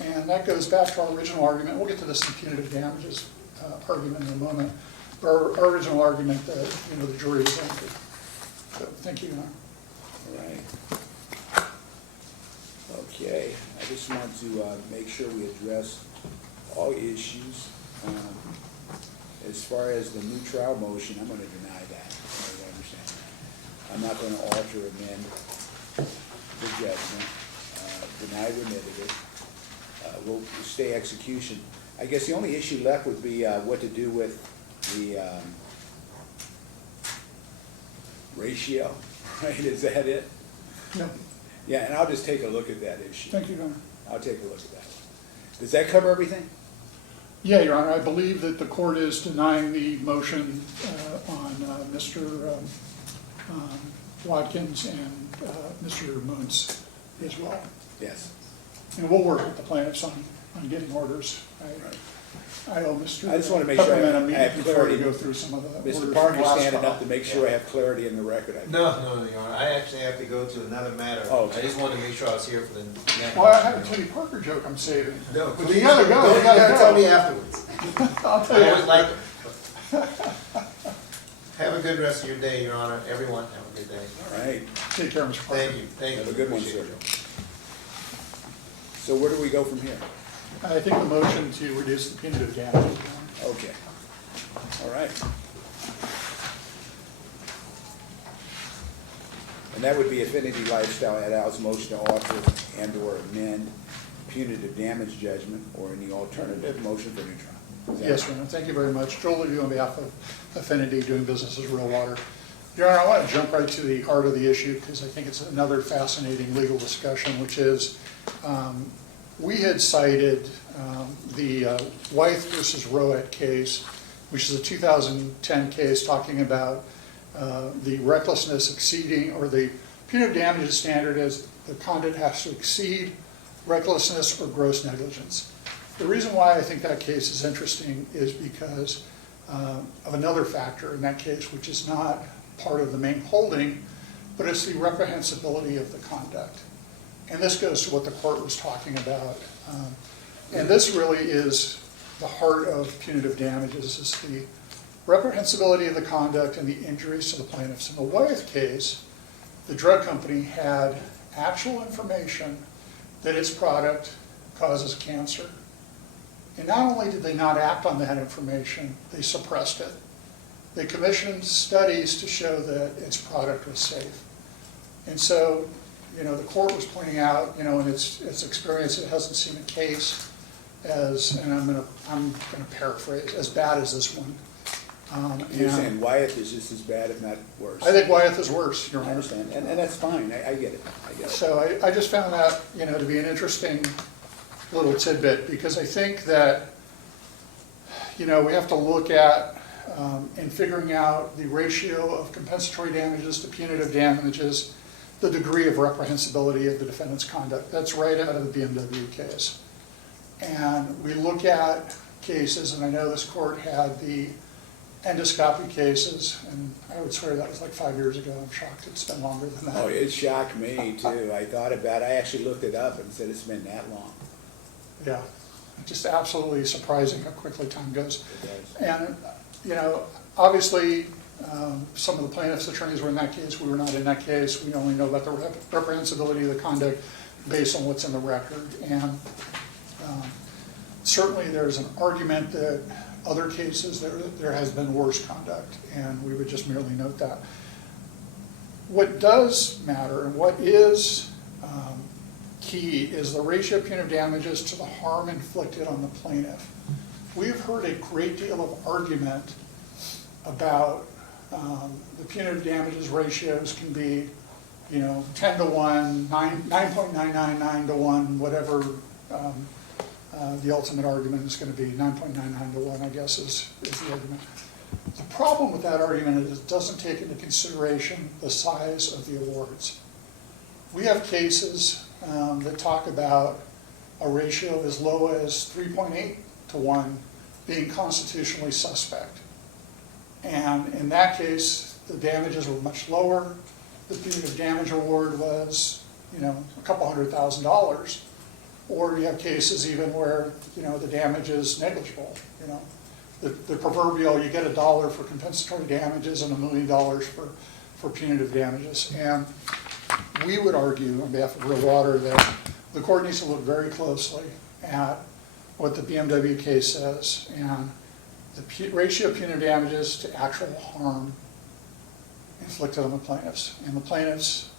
And that goes back to our original argument. We'll get to this punitive damages argument in a moment. But our original argument that the jury was empty. So thank you, Your Honor. All right. Okay, I just want to make sure we address all issues. As far as the new trial motion, I'm going to deny that. I understand that. I'm not going to alter or amend the judgment. Deny remitted it. We'll stay execution. I guess the only issue left would be what to do with the ratio, right? Is that it? No. Yeah, and I'll just take a look at that issue. Thank you, Your Honor. I'll take a look at that. Does that cover everything? Yeah, Your Honor, I believe that the court is denying the motion on Mr. Watkins and Mr. Moons as well. Yes. And we'll work with the plaintiffs on getting orders. Right. I owe Mr. I just want to make sure Pepperman a I meeting have before clarity. we go through some of the orders. Mr. from Parker's last standing file. up to make sure I have clarity in the record. No, Your Honor, I actually have to go to another matter. Oh, okay. I just wanted to make sure I was here for the next. Well, I have a Teddy Parker joke I'm saving. No, But you gotta go, you You gotta tell me gotta afterwards. go. I'll tell I always you. like it. Have a good rest of your day, Your Honor. Everyone, have a good day. All right. Take care, Mr. Parker. Thank you. Have a good one, Appreciate sir. it. So where do we go from here? I think the motion to reduce the punitive damages. Okay. All right. And that would be Affinity Lifestyle et al.'s motion to alter and/or amend punitive damage judgment, or any alternative, motion for new trial. Is that Yes, right? Your Honor, thank you very much. Joel Odou on behalf of Affinity, doing business as Real Water. Your Honor, I want to jump right to the heart of the issue because I think it's another fascinating legal discussion, which is we had cited the Wythe versus Rowett case, which is a 2010 case talking about the recklessness exceeding, or the punitive damages standard as the conduct has to exceed recklessness or gross negligence. The reason why I think that case is interesting is because of another factor in that case, which is not part of the main holding, but it's the reprehensibility of the conduct. And this goes to what the court was talking about. And this really is the heart of punitive damages, is the reprehensibility of the conduct and the injuries to the plaintiffs. In the Wythe case, the drug company had actual information that its product causes cancer. And not only did they not act on that information, they suppressed it. They commissioned studies to show that its product was safe. And so, you know, the court was pointing out, you know, in its experience, it hasn't seen a case as, and I'm gonna paraphrase, as bad as this one. You're And saying Wyeth is just as bad, if not worse? I think Wyeth is worse, Your I Honor. understand, and that's fine, I get it, I get it. So I just found that, you know, to be an interesting little tidbit, because I think that, you know, we have to look at, in figuring out the ratio of compensatory damages to punitive damages, the degree of reprehensibility of the defendant's conduct. That's right out of the BMW case. And we look at cases, and I know this court had the endoscopy cases, and I would swear that was like 5 years ago. I'm shocked it's been longer than that. Oh, it shocked me too, I thought about it, I actually looked it up and said it's been that long. Yeah, just absolutely surprising how quickly time goes. It does. And, you know, obviously, some of the plaintiffs' attorneys were in that case. We were not in that case. We only know about the reprehensibility of the conduct based on what's in the record. And certainly there's an argument that other cases there has been worse conduct, and we would just merely note that. What does matter and what is key is the ratio of punitive damages to the harm inflicted on the plaintiff. We've heard a great deal of argument about the punitive damages ratios can be, you know, 10 to 1, 9.999 to 1, whatever the ultimate argument is going to be. 9.99 to 1, I guess, is the argument. The problem with that argument is it doesn't take into consideration the size of the awards. We have cases that talk about a ratio as low as 3.8 to 1 being constitutionally suspect. And in that case, the damages were much lower. The punitive damage award was, you know, a couple $100,000. Or you have cases even where, you know, the damage is negligible. You know, the proverbial, you get $1 for compensatory damages and $1 million for punitive damages. And we would argue on behalf of Real Water that the court needs to look very closely at what the BMW case says and the ratio of punitive damages to actual harm inflicted on the plaintiffs. And the plaintiffs,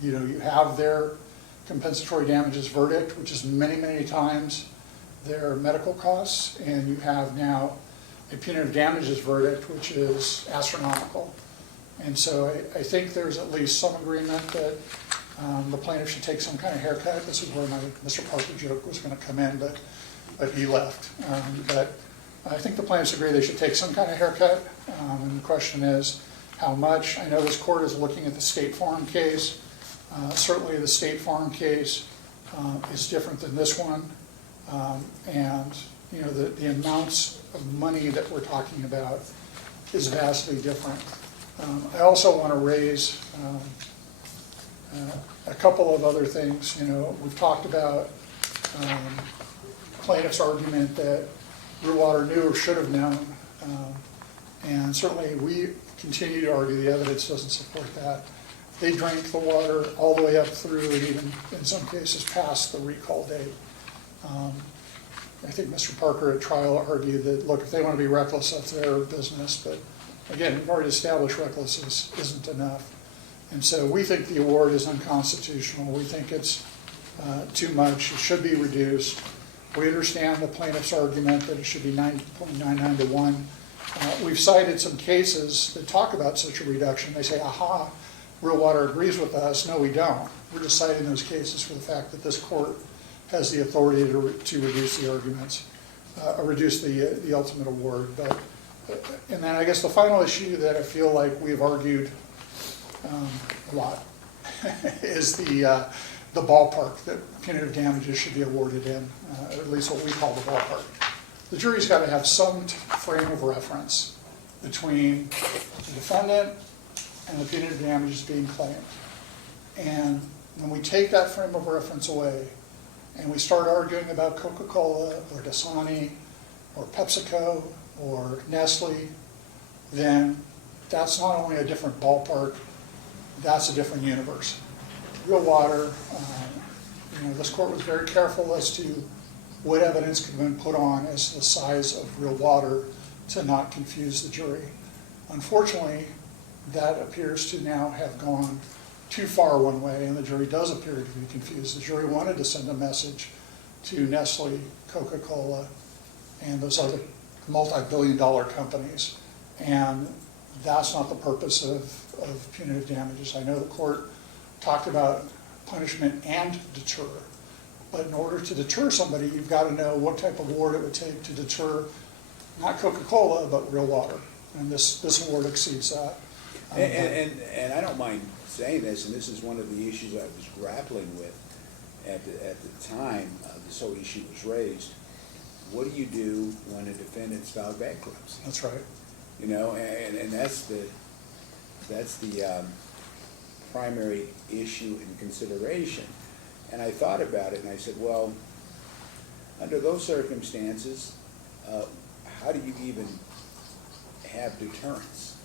you know, you have their compensatory damages verdict, which is many, many times their medical costs, and you have now a punitive damages verdict, which is astronomical. And so I think there's at least some agreement that the plaintiff should take some kind of haircut. This is where my Mr. Parker joke was going to come in, but he left. But I think the plaintiffs agree they should take some kind of haircut, and the question is how much. I know this court is looking at the State Farm case. Certainly the State Farm case is different than this one, and you know the amounts of money that we're talking about is vastly different. I also want to raise a couple of other things. You know, we've talked about plaintiff's argument that Real Water knew or should have known, and certainly we continue to argue the evidence doesn't support that. They drank the water all the way up through and even in some cases past the recall date. I think Mr. Parker at trial argued that, look, if they want to be reckless, that's their business, but again, we've already established reckless isn't enough. And so we think the award is unconstitutional. We think it's too much. It should be reduced. We understand the plaintiff's argument that it should be 90.99 to 1. We've cited some cases that talk about such a reduction. They say, aha, Real Water agrees with us. No, we don't. We're just citing those cases for the fact that this court has the authority to reduce the arguments, reduce the ultimate award. But, and then I guess the final issue that I feel like we've argued a lot is the ballpark that punitive damages should be awarded in, at least what we call the ballpark. The jury's got to have some frame of reference between the defendant and the punitive damages being claimed. And when we take that frame of reference away and we start arguing about Coca-Cola or Dasani or PepsiCo or Nestle, then that's not only a different ballpark, that's a different universe. Real Water, this court was very careful as to what evidence could have been put on as to the size of Real Water to not confuse the jury. Unfortunately, that appears to now have gone too far one way, and the jury does appear to be confused. The jury wanted to send a message to Nestle, Coca-Cola, and those other multi-billion-dollar companies, and that's not the purpose of punitive damages. I know the court talked about punishment and deter, but in order to deter somebody, you've got to know what type of award it would take to deter not Coca-Cola, but Real Water, and this award exceeds that. And I don't mind saying this, and this is one of the issues I was grappling with at the time this whole issue was raised. What do you do when a defendant's filed bankruptcy? That's right. And that's the primary issue in consideration. And I thought about it and I said, well, under those circumstances, how do you even have deterrence?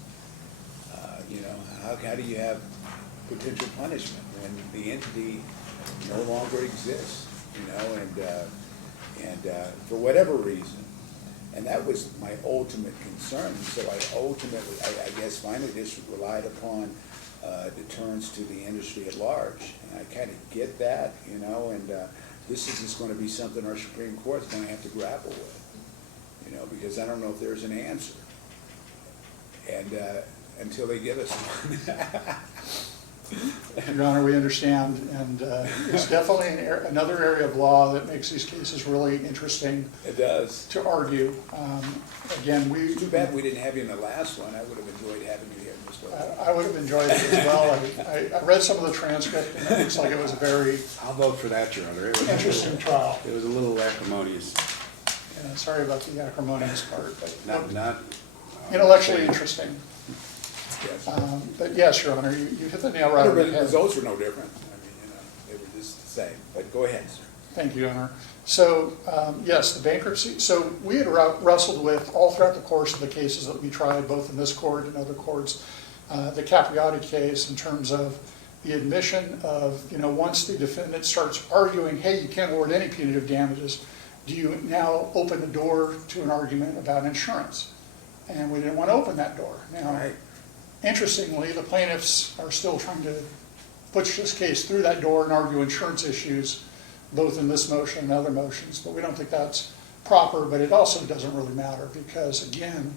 How do you have potential punishment when the entity no longer exists, and for whatever reason? And that was my ultimate concern. So I guess finally just relied upon deterrence to the industry at large. And I kind of get that, and this is just going to be something our Supreme Court's going to have to grapple with, because I don't know if there's an answer. And until they give us one. Your Honor, we understand, and it's definitely another area of law that makes these cases really interesting. It does. To argue. Again, Too bad we didn't have you in the last one. I would have enjoyed having you here in this one. I would have enjoyed it as well. I read some of the transcript, and it looks like it was a very I'll vote for that, Your Honor. interesting trial. It was a little acrimonious. Yeah, sorry about the acrimonious part, but Not intellectually interesting. Yes. But yes, Your Honor, you hit the nail right on the The head. results were no different. They were just the same. But go ahead, sir. Thank you, Your Honor. So, yes, the bankruptcy. So we had wrestled with, all throughout the course of the cases that we tried, both in this court and other courts, the Capriati case in terms of the admission of, once the defendant starts arguing, hey, you can't award any punitive damages, do you now open the door to an argument about insurance? And we didn't want to open that door. Now, Right. Interestingly, the plaintiffs are still trying to push this case through that door and argue insurance issues, both in this motion and other motions, but we don't think that's proper, but it also doesn't really matter because, again,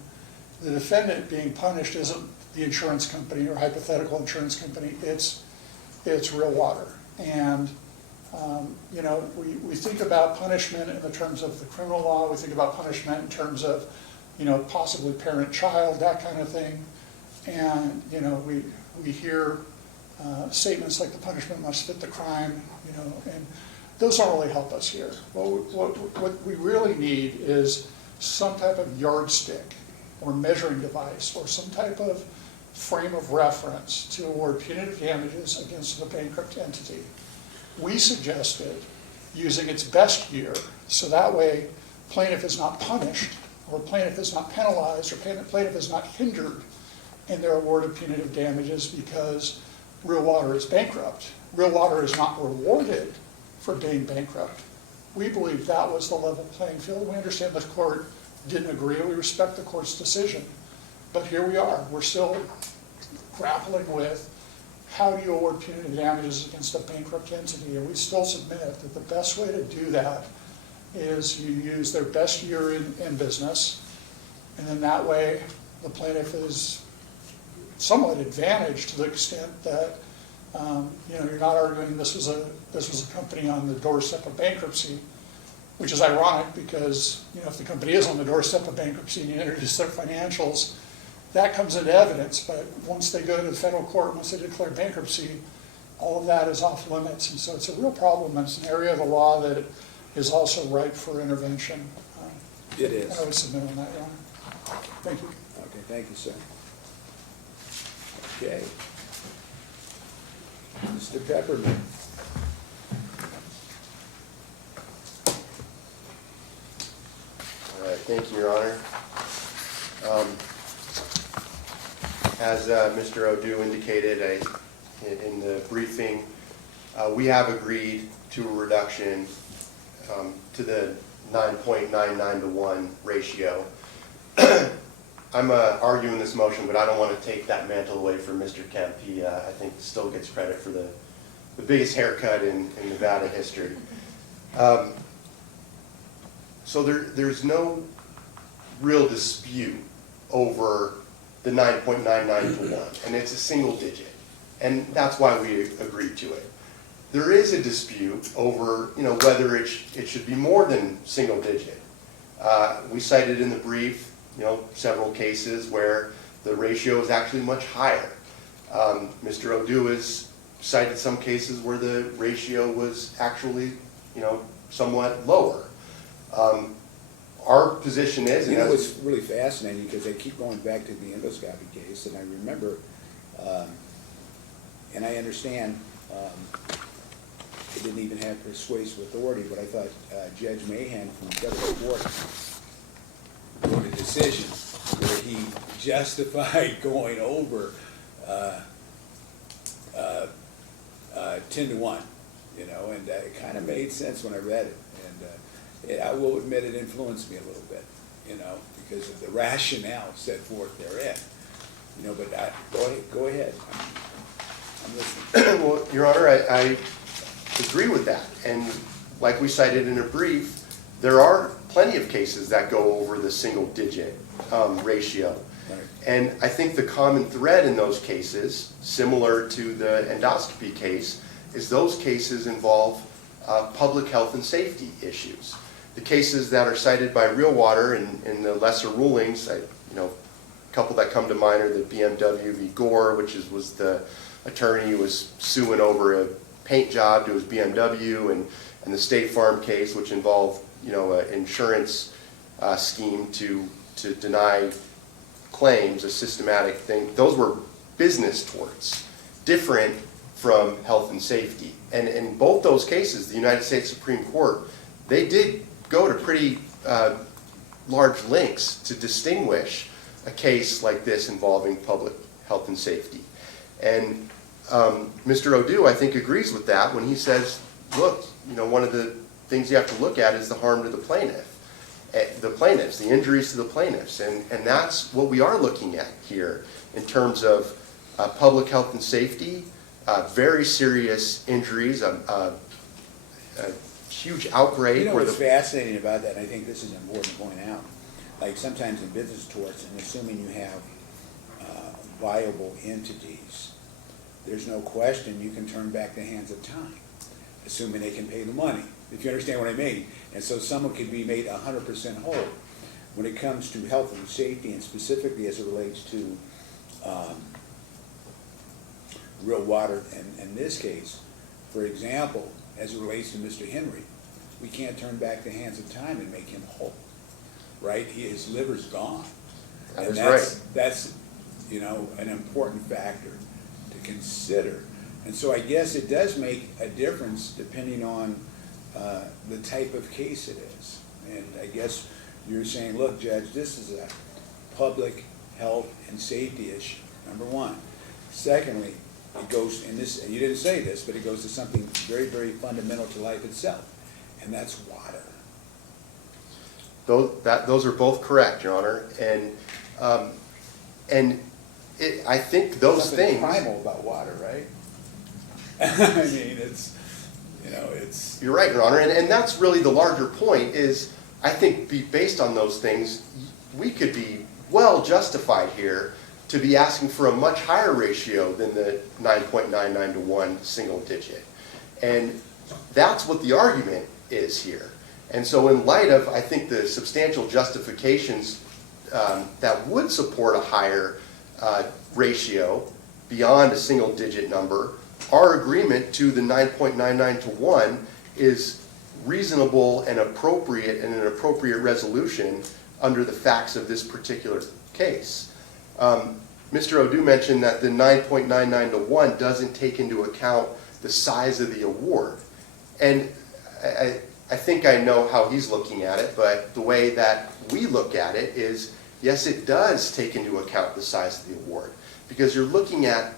the defendant being punished isn't the insurance company or hypothetical insurance company, it's Real Water. And, we think about punishment in the terms of the criminal law, we think about punishment in terms of, possibly parent-child, that kind of thing. And, we hear statements like the punishment must fit the crime, and those don't really help us here. What we really need is some type of yardstick or measuring device or some type of frame of reference to award punitive damages against the bankrupt entity. We suggested using its best year, so that way plaintiff is not punished, or plaintiff is not penalized, or plaintiff is not hindered in their award of punitive damages because Real Water is bankrupt. Real Water is not rewarded for being bankrupt. we believe that was the level playing field. We understand the court didn't agree, we respect the court's decision. But here we are, we're still grappling with how do you award punitive damages against a bankrupt entity? And we still submit that the best way to do that is you use their best year in business, and then that way the plaintiff is somewhat advantaged to the extent that you're not arguing this was a company on the doorstep of bankruptcy, which is ironic because if the company is on the doorstep of bankruptcy and you introduce their financials, that comes into evidence. But once they go to the federal court, once they declare bankruptcy, all of that is off limits, and so it's a real problem. It's an area of the law that is also ripe for intervention. It is. I would submit on that, Your Honor. Thank you. Okay, thank you, sir. Okay. Mr. Pepperman. All right, thank you, Your Honor. As Mr. Odou indicated in the briefing, we have agreed to a reduction to the 9.99 to 1 ratio. I'm arguing this motion, but I don't want to take that mantle away from Mr. Kemp. He, I think, still gets credit for the biggest haircut in Nevada history. So there's no real dispute over the 9.99 to 1, and it's a single digit, and that's why we agreed to it. There is a dispute over, whether it should be more than single digit. We cited in the brief, several cases where the ratio is actually much higher. Mr. Odou has cited some cases where the ratio was actually, somewhat lower. Our position is, It's really fascinating because I keep going back to the endoscopy case, and I remember, and I understand it didn't even have persuasive authority, but I thought Judge Mahan from federal court wrote a decision where he justified going over 10 to 1, and it kind of made sense when I read it. And I will admit it influenced me a little bit, because of the rationale set forth therein. But go ahead. I'm listening. Well, Your Honor, I agree with that. And like we cited in a brief, there are plenty of cases that go over the single digit ratio. Right. And I think the common thread in those cases, similar to the endoscopy case, is those cases involve public health and safety issues. The cases that are cited by Real Water in the lesser rulings, a couple that come to mind are the BMW v. Gore, which was the attorney who was suing over a paint job to his BMW, and the State Farm case, which involved an insurance scheme to deny claims, a systematic thing. Those were business torts, different from health and safety. And in both those cases, the United States Supreme Court, they did go to pretty large lengths to distinguish a case like this involving public health and safety. And Mr. Odou, I think, agrees with that when he says, look, one of the things you have to look at is the harm to the plaintiffs, the injuries to the plaintiffs. And that's what we are looking at here in terms of public health and safety, very serious injuries, a huge outbreak. What's fascinating about that, and I think this is important to point out, like sometimes in business torts, and assuming you have viable entities, there's no question you can turn back the hands of time, assuming they can pay the money, if you understand what I mean. And so someone can be made 100% whole. When it comes to health and safety, and specifically as it relates to Real Water, and in this case, for example, as it relates to Mr. Henry, we can't turn back the hands of time and make him whole, right? His liver's gone. That's right. That's an important factor to consider. And so I guess it does make a difference depending on the type of case it is. And I guess you're saying, look, Judge, this is a public health and safety issue, number one. Secondly, it goes, and you didn't say this, but it goes to something very, very fundamental to life itself. and that's water. Those are both correct, Your Honor, and I think those Something things. primal about water, right? I mean, it's, You're right, Your Honor, and that's really the larger point is, I think based on those things, we could be well justified here to be asking for a much higher ratio than the 9.99 to 1 single digit. And that's what the argument is here. And so in light of, I think, the substantial justifications that would support a higher ratio beyond a single digit number, our agreement to the 9.99 to 1 is reasonable and appropriate and an appropriate resolution under the facts of this particular case. Mr. Odou mentioned that the 9.99 to 1 doesn't take into account the size of the award. And I think I know how he's looking at it, but the way that we look at it is, yes, it does take into account the size of the award, because you're looking at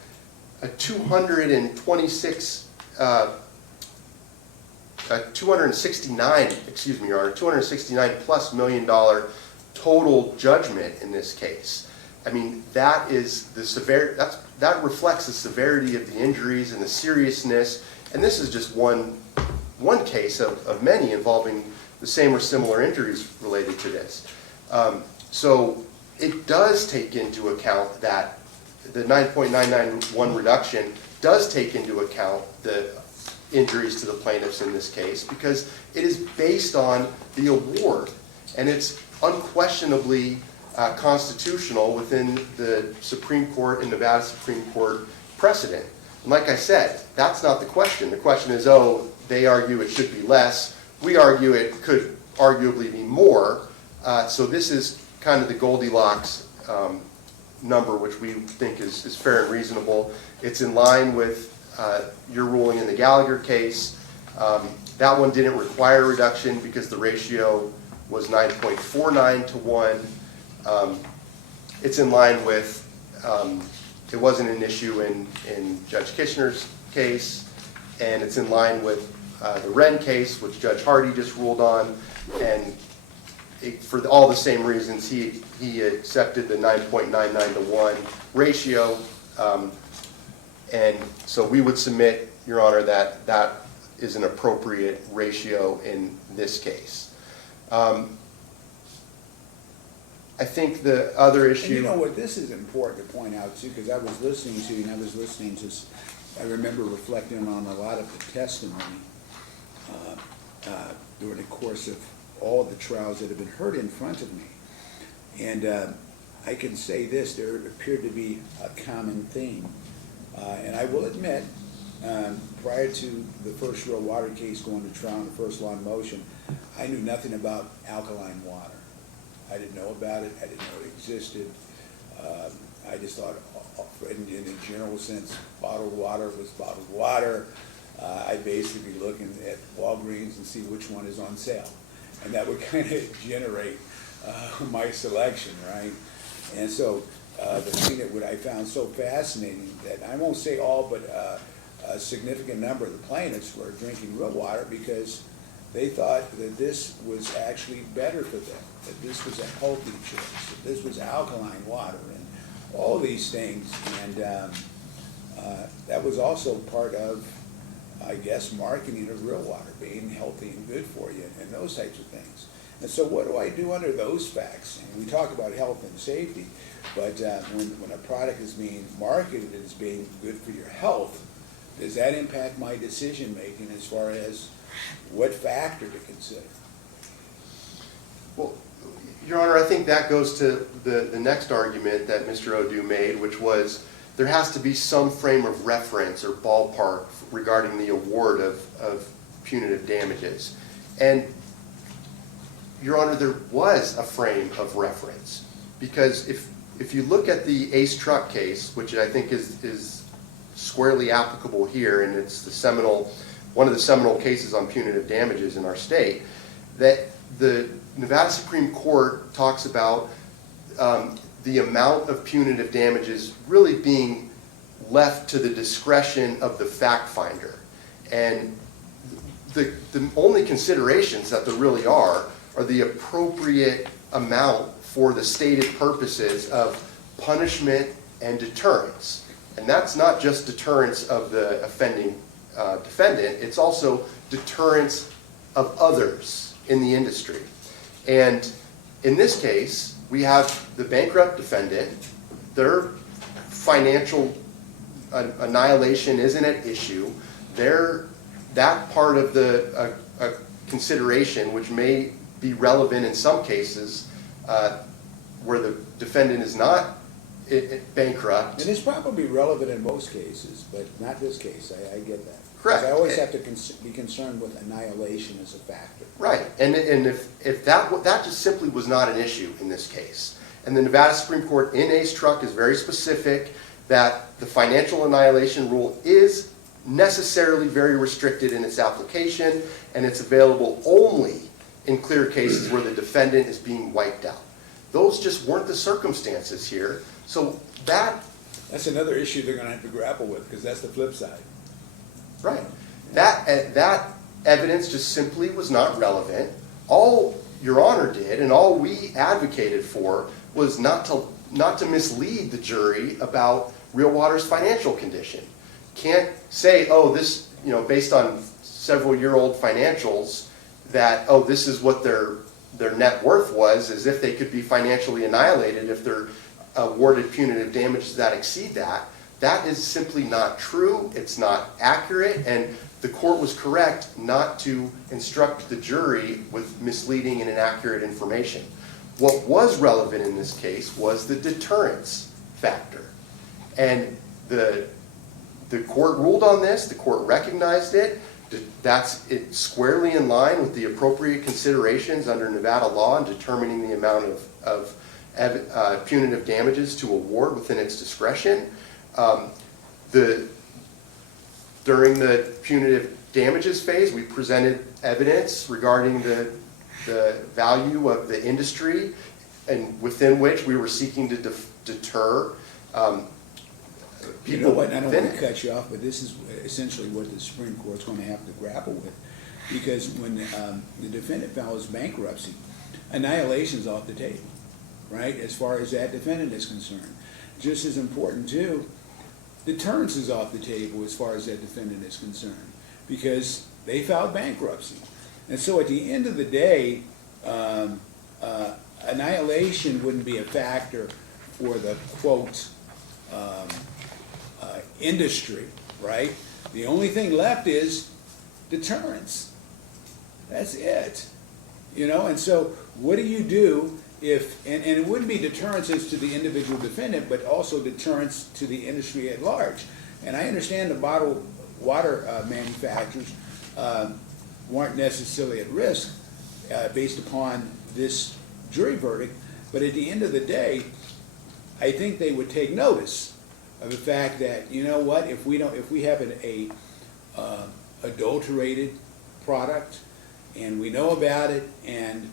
a 269, excuse me, Your Honor, $269+ million total judgment in this case. I mean, that is the that reflects the severity of the injuries and the seriousness, and this is just one case of many involving the same or similar injuries related to this. So it does take into account that the 9.991 reduction does take into account the injuries to the plaintiffs in this case, because it is based on the award, and it's unquestionably constitutional within the Supreme Court and Nevada Supreme Court precedent. And like I said, that's not the question. The question is, oh, they argue it should be less. We argue it could arguably be more. So this is kind of the Goldilocks number, which we think is fair and reasonable. It's in line with your ruling in the Gallagher case. That one didn't require a reduction because the ratio was 9.49 to 1. It's in line with, it wasn't an issue in Judge Kishner's case, and it's in line with the Wren case, which Judge Hardy just ruled on, and for all the same reasons, he accepted the 9.99 to 1 ratio, and so we would submit, Your Honor, that that is an appropriate ratio in this case. I think the other issue... And you know what, this is important to point out too, because I was listening to you, and I remember reflecting on a lot of the testimony during the course of all the trials that have been heard in front of me. And I can say this, there appeared to be a common theme. And I will admit, prior to the first real water case going to trial in the first law in motion, I knew nothing about alkaline water. I didn't know about it. I didn't know it existed. I just thought, in a general sense, bottled water was bottled water. I basically look at Walgreens and see which one is on sale. And that would kind of generate my selection, right? And so the thing that I found so fascinating, that I won't say all, but a significant number of the plaintiffs were drinking real water because they thought that this was actually better for them, that this was a healthy choice, that this was alkaline water, and all these things. And that was also part of, I guess, marketing of real water, being healthy and good for you, and those types of things. And so what do I do under those facts? And we talk about health and safety, but when a product is being marketed as being good for your health, does that impact my decision making as far as what factor to consider? Well, Your Honor, I think that goes to the next argument that Mr. Odou made, which was there has to be some frame of reference or ballpark regarding the award of punitive damages. And, Your Honor, there was a frame of reference, because if you look at the Ace Truck case, which I think is squarely applicable here, and it's one of the seminal cases on punitive damages in our state, that the Nevada Supreme Court talks about the amount of punitive damages really being left to the discretion of the fact finder. And the only considerations that there really are the appropriate amount for the stated purposes of punishment and deterrence. And that's not just deterrence of the offending defendant, it's also deterrence of others in the industry. And in this case, we have the bankrupt defendant. Their financial annihilation isn't at issue. That part of the consideration, which may be relevant in some cases where the defendant is not bankrupt. And it's probably relevant in most cases, but not this case, I get that. Correct. 'Cause I always have to be concerned with annihilation as a factor. Right, and if that just simply was not an issue in this case. And the Nevada Supreme Court in Ace Truck is very specific that the financial annihilation rule is necessarily very restricted in its application, and it's available only in clear cases where the defendant is being wiped out. Those just weren't the circumstances here, so That's another issue they're gonna have to grapple with, because that's the flip side. right. That evidence just simply was not relevant. All Your Honor did, and all we advocated for, was not to mislead the jury about Real Water's financial condition. Can't say, oh, this, based on several-year-old financials, that, oh, this is what their net worth was, as if they could be financially annihilated if they're awarded punitive damages that exceed that. That is simply not true, it's not accurate, and the court was correct not to instruct the jury with misleading and inaccurate information. What was relevant in this case was the deterrence factor. And the court ruled on this, the court recognized it, that's it squarely in line with the appropriate considerations under Nevada law in determining the amount of punitive damages to award within its discretion. During the punitive damages phase, we presented evidence regarding the value of the industry, and within which we were seeking to deter people. You know what, I don't want to cut you off, but this is essentially what the Supreme Court's going to have to grapple with. Because when the defendant files bankruptcy, annihilation's off the table, right? As far as that defendant is concerned. Just as important too, deterrence is off the table as far as that defendant is concerned, because they filed bankruptcy. And so at the end of the day, annihilation wouldn't be a factor for the quote industry, right? The only thing left is deterrence. That's it. And so what do you do if, and it wouldn't be deterrence as to the individual defendant, but also deterrence to the industry at large. And I understand the bottled water manufacturers weren't necessarily at risk based upon this jury verdict, but at the end of the day, I think they would take notice of the fact that, you know what, if we have an adulterated product and we know about it and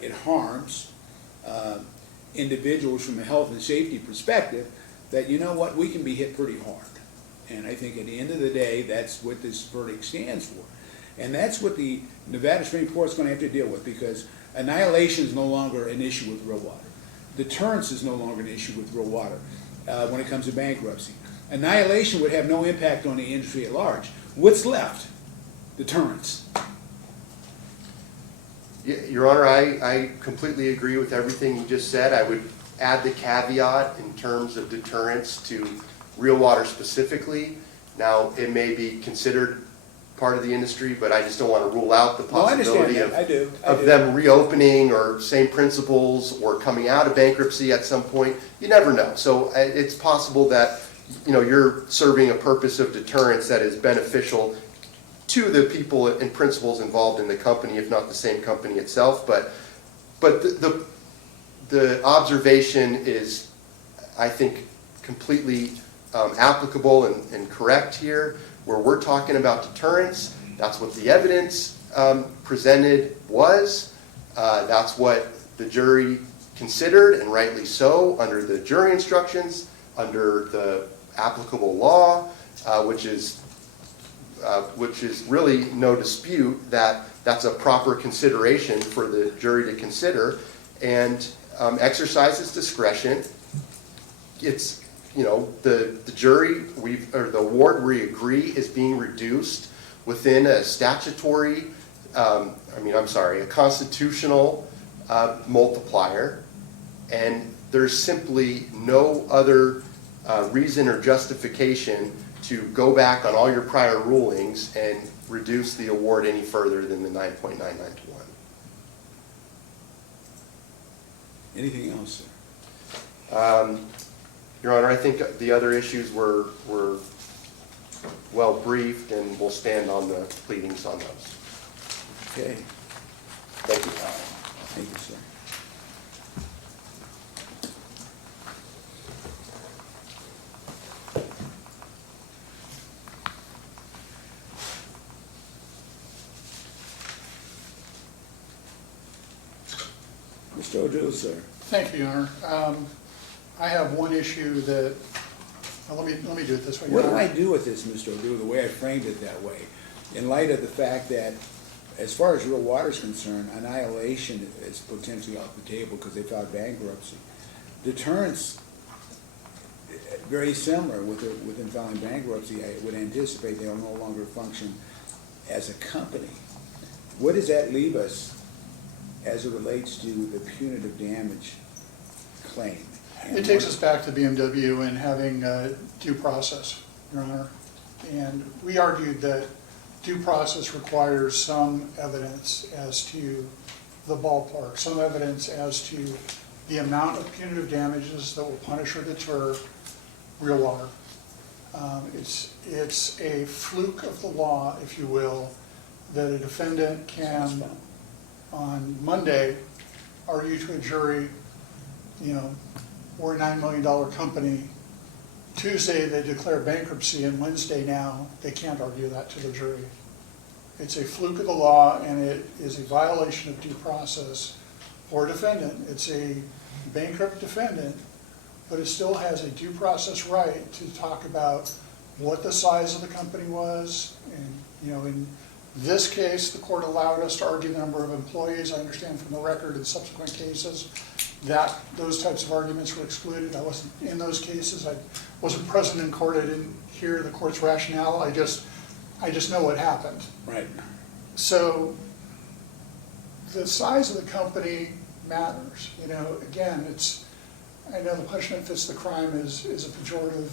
it harms individuals from a health and safety perspective, that, you know what, we can be hit pretty hard. And I think at the end of the day, that's what this verdict stands for. And that's what the Nevada Supreme Court's going to have to deal with, because annihilation is no longer an issue with Real Water. Deterrence is no longer an issue with Real Water when it comes to bankruptcy. Annihilation would have no impact on the industry at large. What's left? Deterrence. Your Honor, I completely agree with everything you just said. I would add the caveat in terms of deterrence to Real Water specifically. Now, it may be considered part of the industry, but I just don't want to rule out the possibility of them reopening or same principles or coming out of bankruptcy at some point. You never know. So it's possible that you're serving a purpose of deterrence that is beneficial to the people and principals involved in the company, if not the same company itself. But the observation is, I think, completely applicable and correct here. Where we're talking about deterrence, that's what the evidence presented was. That's what the jury considered, and rightly so, under the jury instructions, under the applicable law, which is which is really no dispute that that's a proper consideration for the jury to consider, and exercises discretion. It's, you know, the jury, or the award, we agree, is being reduced within a statutory, a constitutional multiplier, and there's simply no other reason or justification to go back on all your prior rulings and reduce the award any further than the 9.99 to 1. Anything else, sir? Your Honor, I think the other issues were well briefed, and we'll stand on the pleadings on those. Okay, Thank you. thank you, sir. Mr. Odou, sir. Thank you, Your Honor. I have one issue that, let me do it this way. Your What do I Honor. do with this, Mr. Odou, the way I framed it that way? In light of the fact that, as far as real water is concerned, annihilation is potentially off the table because they filed bankruptcy. Deterrence, very similar with them filing bankruptcy. I would anticipate they'll no longer function as a company. What does that leave us as it relates to the punitive damage claim? It takes us back to BMW and having due process, Your Honor. And we argued that due process requires some evidence as to the ballpark, some evidence as to the amount of punitive damages that will punish or deter real water. It's a fluke of the law, if you will, that a defendant can, on Monday, argue to a jury, you know, we're a $9 million company. Tuesday, they declare bankruptcy, and Wednesday now, they can't argue that to the jury. It's a fluke of the law, and it is a violation of due process for a defendant. It's a bankrupt defendant, but it still has a due process right to talk about what the size of the company was. And, you know, in this case, the court allowed us to argue the number of employees. I understand from the record in subsequent cases that those types of arguments were excluded. I wasn't in those cases. I wasn't present in court. I didn't hear the court's rationale. I just know what happened. Right. So the size of the company matters. You know, again, I know the punishment fits the crime is a pejorative,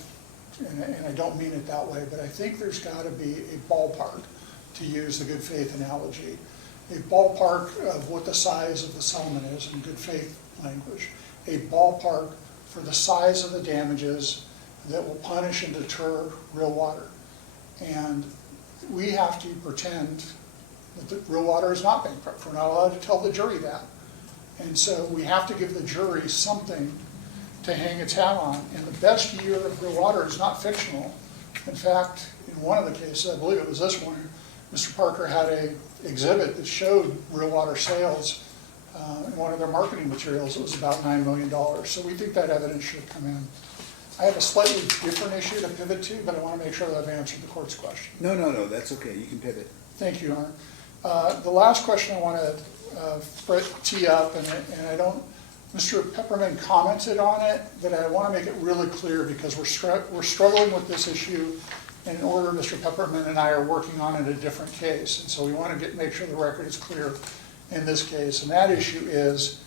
and I don't mean it that way, but I think there's got to be a ballpark, to use the good faith analogy, a ballpark of what the size of the settlement is in good faith language, a ballpark for the size of the damages that will punish and deter real water. And we have to pretend that the real water is not bankrupt. We're not allowed to tell the jury that. And so we have to give the jury something to hang its hat on. And the best year of real water is not fictional. In fact, in one of the cases, I believe it was this one, Mr. Parker had an exhibit that showed real water sales in one of their marketing materials. It was about $9 million. So we think that evidence should come in. I have a slightly different issue to pivot to, but I want to make sure that I've answered the court's question. No, that's okay. You can pivot. Thank you, Your Honor. The last question I want to tee up, and I don't, Mr. Pepperman commented on it, but I want to make it really clear because we're struggling with this issue. In order, Mr. Pepperman and I are working on it in a different case, and so we want to make sure the record is clear in this case. And that issue is,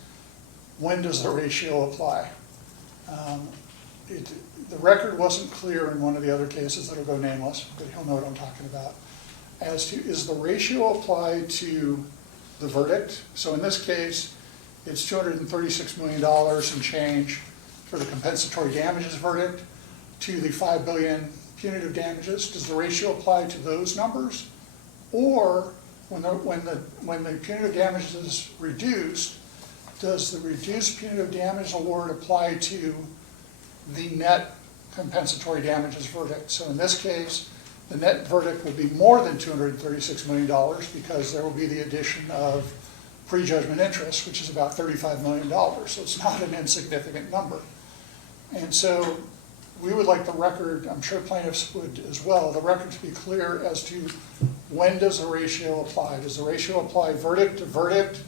when does the ratio apply? The record wasn't clear in one of the other cases that'll go nameless, but he'll know what I'm talking about, as to, is the ratio applied to the verdict? So in this case, it's $236 million and change for the compensatory damages verdict to the $5 billion punitive damages. Does the ratio apply to those numbers? Or when the punitive damages is reduced, does the reduced punitive damage award apply to the net compensatory damages verdict? So in this case, the net verdict will be more than $236 million because there will be the addition of prejudgment interest, which is about $35 million. So it's not an insignificant number. And so we would like the record, I'm sure plaintiffs would as well, the record to be clear as to when does the ratio apply? Does the ratio apply verdict to verdict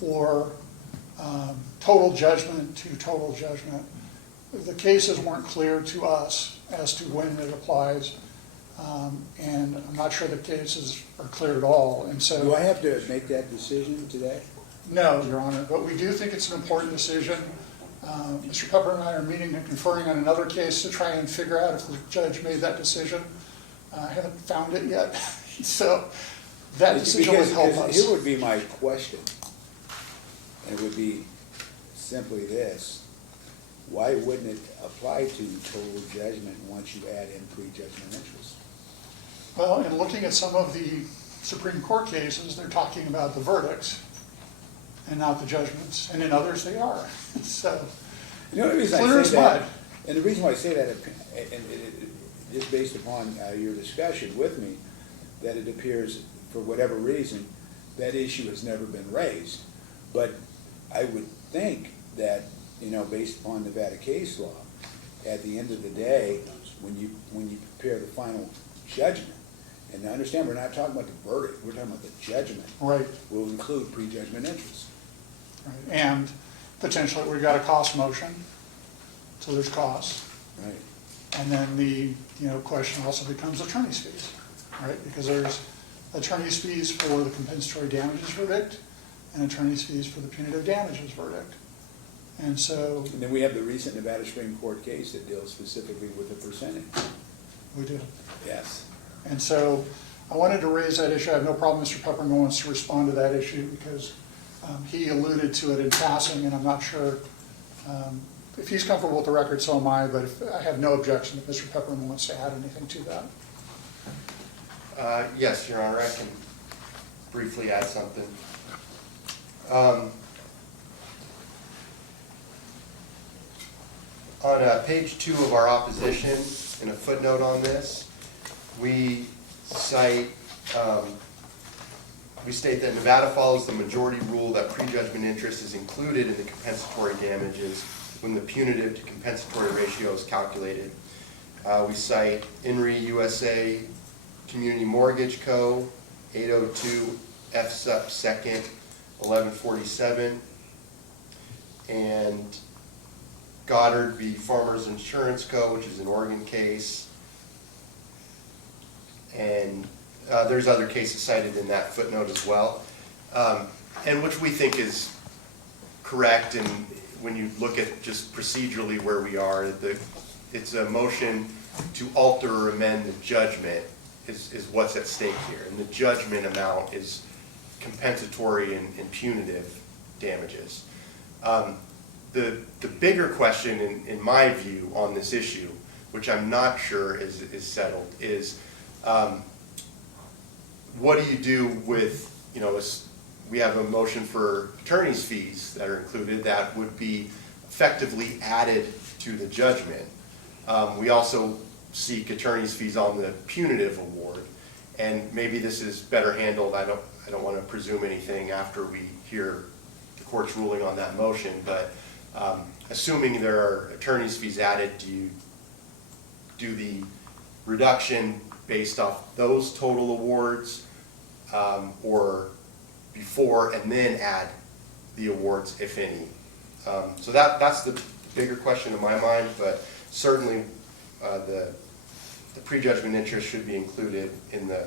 or total judgment to total judgment? The cases weren't clear to us as to when it applies, and I'm not sure the cases are clear at all, and so. Do I have to make that decision today? No, Your Honor, but we do think it's an important decision. Mr. Pepper and I are meeting and conferring on another case to try and figure out if the judge made that decision. I haven't found it yet, so that decision would help Because us. here would be my question, and it would be simply this: why wouldn't it apply to total judgment once you add in prejudgment interest? Well, in looking at some of the Supreme Court cases, they're talking about the verdicts and not the judgments, and in others they are. So, The only reason clear I as say that, mud. and the reason why I say that, just based upon your discussion with me, that it appears, for whatever reason, that issue has never been raised. But I would think that, based upon Nevada case law, at the end of the day, when you prepare the final judgment, and I understand we're not talking about the verdict, we're talking about the judgment, Right, will include prejudgment interest. right. And potentially, we've got a cost motion, so there's costs. Right. And then the, question also becomes attorney's fees, right? Because there's attorney's fees for the compensatory damages verdict and attorney's fees for the punitive damages verdict. And so And then we have the recent Nevada Supreme Court case that deals specifically with the percentage. we do. Yes. And so I wanted to raise that issue. I have no problem Mr. Pepperman wants to respond to that issue because he alluded to it in passing, and I'm not sure if he's comfortable with the record, so am I, but I have no objection if Mr. Pepperman wants to add anything to that. Yes, Your Honor, I can briefly add something. On page 2 of our opposition, in a footnote on this, we cite, we state that Nevada follows the majority rule that prejudgment interest is included in the compensatory damages when the punitive to compensatory ratio is calculated. We cite INRI USA Community Mortgage Co. 802 F Sup 2nd 1147 and Goddard v. Farmers Insurance Co., which is an Oregon case. And there's other cases cited in that footnote as well, and which we think is correct. And when you look at just procedurally where we are, it's a motion to alter or amend the judgment is what's at stake here. And the judgment amount is compensatory and punitive damages. The bigger question, in my view, on this issue, which I'm not sure is settled, is what do you do with, we have a motion for attorney's fees that are included that would be effectively added to the judgment. We also seek attorney's fees on the punitive award, and maybe this is better handled. I don't want to presume anything after we hear the court's ruling on that motion, but assuming there are attorney's fees added, do you do the reduction based off those total awards, or before and then add the awards, if any? So that's the bigger question in my mind, but certainly the prejudgment interest should be included in the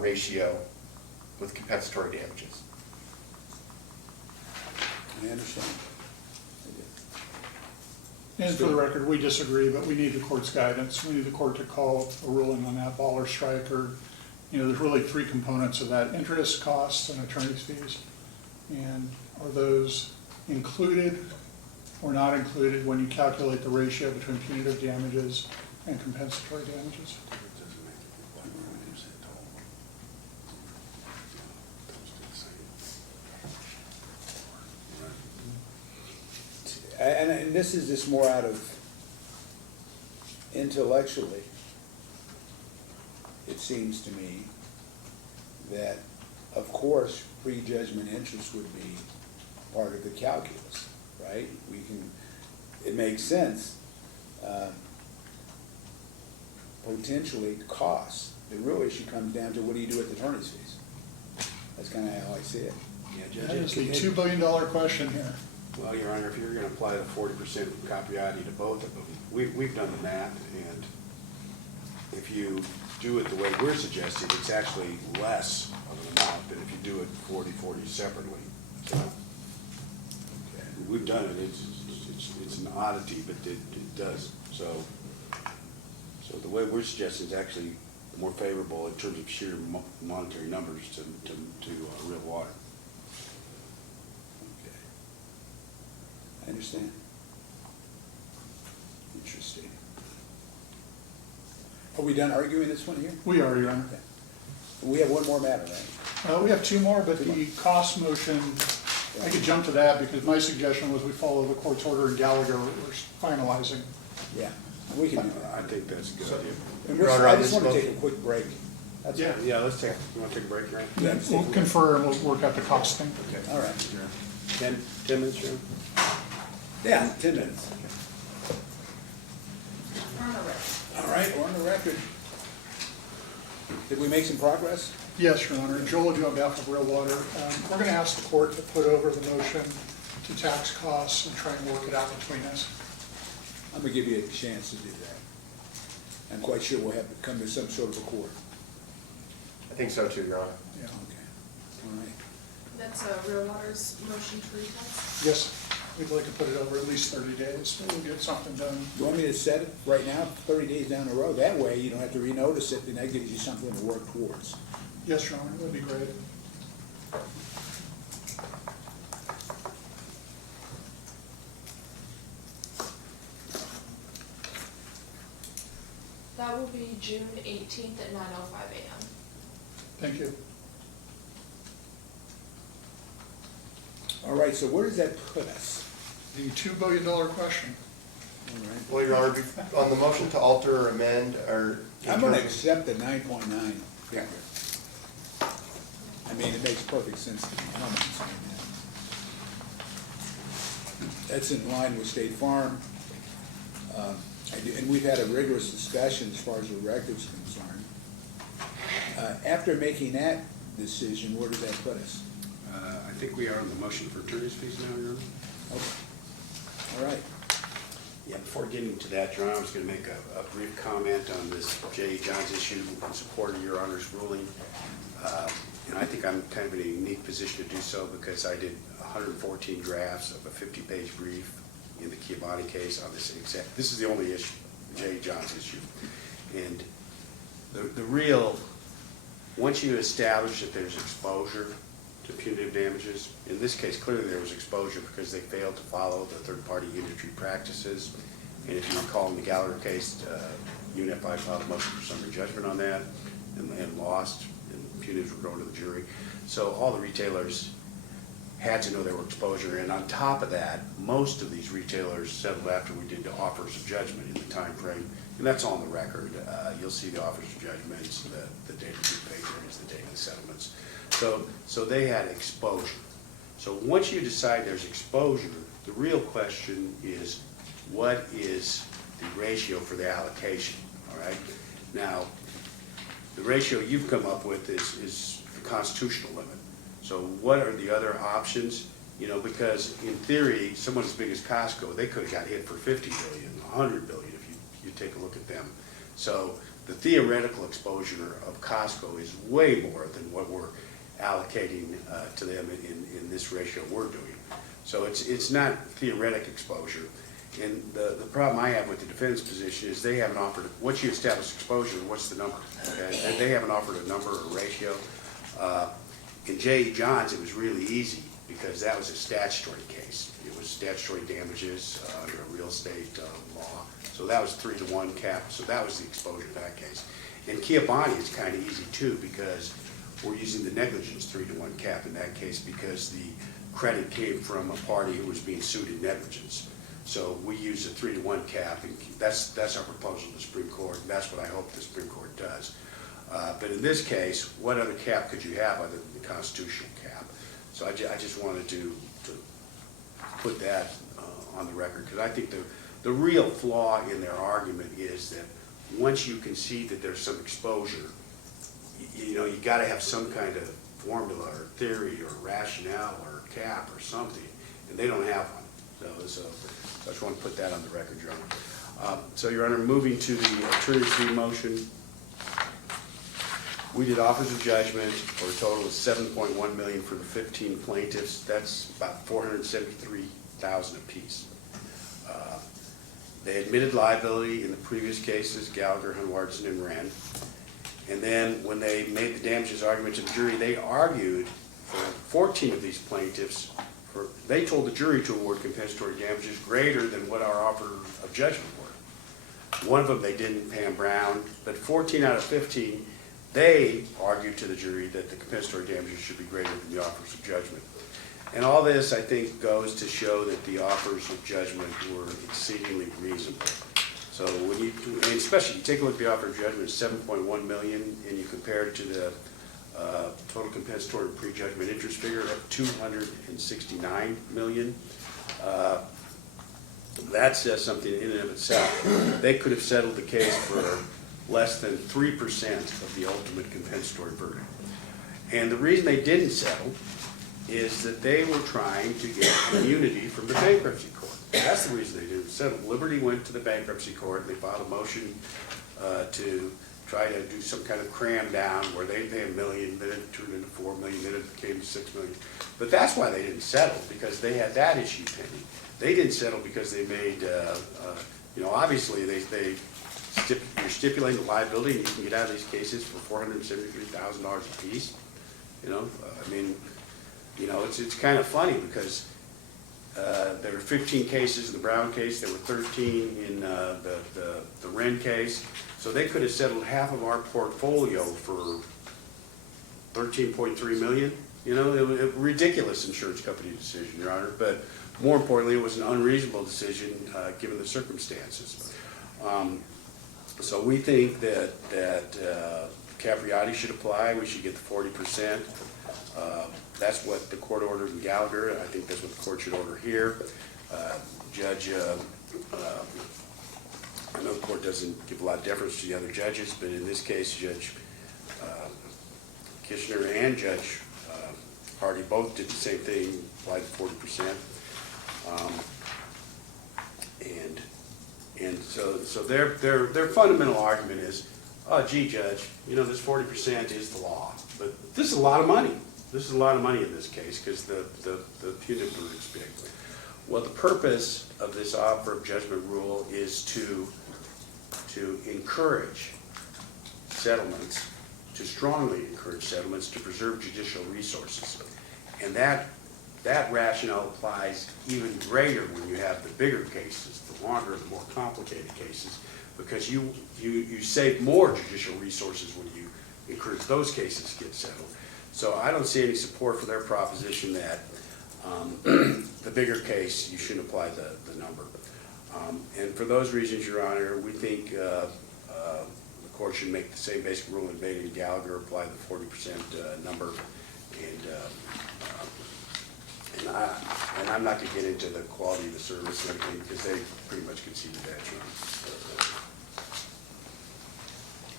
ratio with compensatory damages. I understand. And for the record, we disagree, but we need the court's guidance. We need the court to call a ruling on that, ball or strike, or, there's really 3 components of that: interest, costs, and attorney's fees. And are those included or not included when you calculate the ratio between punitive damages and compensatory damages? And this is just more out of intellectually, it seems to me that, of course, prejudgment interest would be part of the calculus, right? It makes sense. potentially costs. The real issue comes down to what do you do with attorney's fees? That's kind of how I see it. Yeah, That is Judge, the $2 billion question here. well, Your Honor, if you're gonna apply the 40% copyright to both of them, we've done the math, and if you do it the way we're suggesting, it's actually less of an amount than if you do it 40/40 separately. So, we've done it, it's an oddity, but it does, so the way we're suggesting is actually more favorable in terms of sheer monetary numbers to real water. Okay. I understand. Interesting. Are we done arguing this one here? We are, Your Honor. Okay. We have one more matter, right? We have two more, but the cost motion, I could jump to that because my suggestion was we follow the court's order in Gallagher, we're finalizing. Yeah, we can do that. I think that's a good idea. And Your Honor, I on just this want to take a motion- quick break. That's Yeah. all. Yeah, you wanna take a break, right? Yeah, just take a We'll break. confer and we'll work out the cost thing. Okay. All right. 10 minutes, Sharon? Yeah, 10 minutes. All right, we're on the record. Did we make some progress? Yes, Your Honor. Joel Odou on behalf of Real Water. We're going to ask the court to put over the motion to tax costs and try and work it out between us. I'm gonna give you a chance to do that. I'm quite sure we'll have to come to some sort of accord. I think so too, Your Honor. Yeah. Okay, all right. That's Real Water's motion to recess. Yes, we'd like to put it over at least 30 days. We'll get something done. Do you want me to set it right now, 30 days down the road? That way you don't have to renotice it, and that gives you something to work towards. Yes, Your Honor, that'd be great. That will be June 18th at 9:05 a.m. Thank you. All right, so where does that put us? The $2 billion question. All right. Well, Your Honor, on the motion to alter or amend, or. I'm gonna accept the 9.9 figure. I mean, it makes perfect sense to me. I don't mind saying that. That's in line with State Farm. And we've had a rigorous discussion as far as the record's concerned. After making that decision, where does that put us? I think we are on the motion for attorney's fees now, Your Honor. Okay. All right. Yeah, before getting to that, Your Honor, I was going to make a brief comment on this J. Johns issue in support of Your Honor's ruling. And I think I'm kind of in a unique position to do so because I did 114 drafts of a 50-page brief in the Chiavani case on this exact, this is the only issue, the J. Johns issue. And the real, once you establish that there's exposure to punitive damages, in this case, clearly there was exposure because they failed to follow the third-party industry practices. And if you recall in the Gallagher case, UNFI filed a motion for summary judgment on that and lost, and punitives were going to the jury. So all the retailers had to know there were exposure, and on top of that, most of these retailers settled after we did the offers of judgment in the time frame, and that's on the record. You'll see the offers of judgments, the date of due pay periods, the date of the settlements. So they had exposure. So once you decide there's exposure, the real question is, what is the ratio for the allocation, all right? Now, the ratio you've come up with is the constitutional limit. So what are the other options? You know, because in theory, someone as big as Costco, they could have got hit for 50 billion, 100 billion if you take a look at them. So the theoretical exposure of Costco is way more than what we're allocating to them in this ratio we're doing. So it's not theoretic exposure. And the problem I have with the defense position is they haven't offered, once you establish exposure, what's the number? Okay? And they haven't offered a number or a ratio. In J. Johns, it was really easy because that was a statutory case. It was statutory damages under a real estate law. So that was 3-to-1 cap. So that was the exposure in that case. In Chiavani, it's kind of easy too because we're using the negligence 3-to-1 cap in that case because the credit came from a party who was being sued in negligence. So we use a 3-to-1 cap, and that's our proposal to the Supreme Court, and that's what I hope the Supreme Court does. But in this case, what other cap could you have other than the constitutional cap? So I just wanted to put that on the record, because I think the real flaw in their argument is that once you can see that there's some exposure, you know, you gotta have some kind of formula or theory or rationale or cap or something, and they don't have one. So I just want to put that on the record, Your Honor. So, Your Honor, moving to the attorney's fee motion, we did offers of judgment for a total of $7.1 million for the 15 plaintiffs. That's about $473,000 apiece. They admitted liability in the previous cases, Gallagher, Hunwartson, and Wren. And then when they made the damages argument to the jury, they argued for 14 of these plaintiffs. They told the jury to award compensatory damages greater than what our offer of judgment were. One of them they didn't, Pam Brown, but 14 out of 15, they argued to the jury that the compensatory damages should be greater than the offers of judgment. And all this, I think, goes to show that the offers of judgment were exceedingly reasonable. So when you, and especially you take a look at the offer of judgment, it's $7.1 million, and you compare it to the total compensatory prejudgment interest figure of $269 million. That says something in and of itself. They could have settled the case for less than 3% of the ultimate compensatory verdict. And the reason they didn't settle is that they were trying to get immunity from the bankruptcy court. That's the reason they didn't settle. Liberty went to the bankruptcy court, and they filed a motion to try to do some kind of cram down where they pay $1 million, then it turned into $4 million, then it became $6 million. But that's why they didn't settle, because they had that issue pending. They didn't settle because they made, you know, obviously you're stipulating the liability, and you can get out of these cases for $473,000 a piece. You know, I mean, you know, it's kind of funny because there were 15 cases in the Brown case, there were 13 in the Wren case, so they could have settled half of our portfolio for $13.3 million. You know, it was a ridiculous insurance company decision, Your Honor, but more importantly, it was an unreasonable decision given the circumstances. So we think that Capriati should apply. We should get the 40%. That's what the court ordered in Gallagher, and I think that's what the court should order here. Judge, I know the court doesn't give a lot of deference to the other judges, but in this case, Judge Kishner and Judge Hardy both did the same thing, applied the 40%. And so their fundamental argument is, oh, gee, Judge, you know, this 40% is the law, but this is a lot of money. This is a lot of money in this case because the punitive verdict's big. Well, the purpose of this offer of judgment rule is to encourage settlements, to strongly encourage settlements to preserve judicial resources. And that rationale applies even greater when you have the bigger cases, the longer, the more complicated cases, because you save more judicial resources when you encourage those cases to get settled. So I don't see any support for their proposition that the bigger case, you shouldn't apply the number. And for those reasons, Your Honor, we think the court should make the same basic rule in Bailey and Gallagher, apply the 40% number, and I'm not going to get into the quality of the service and everything because they pretty much conceded that, Your Honor.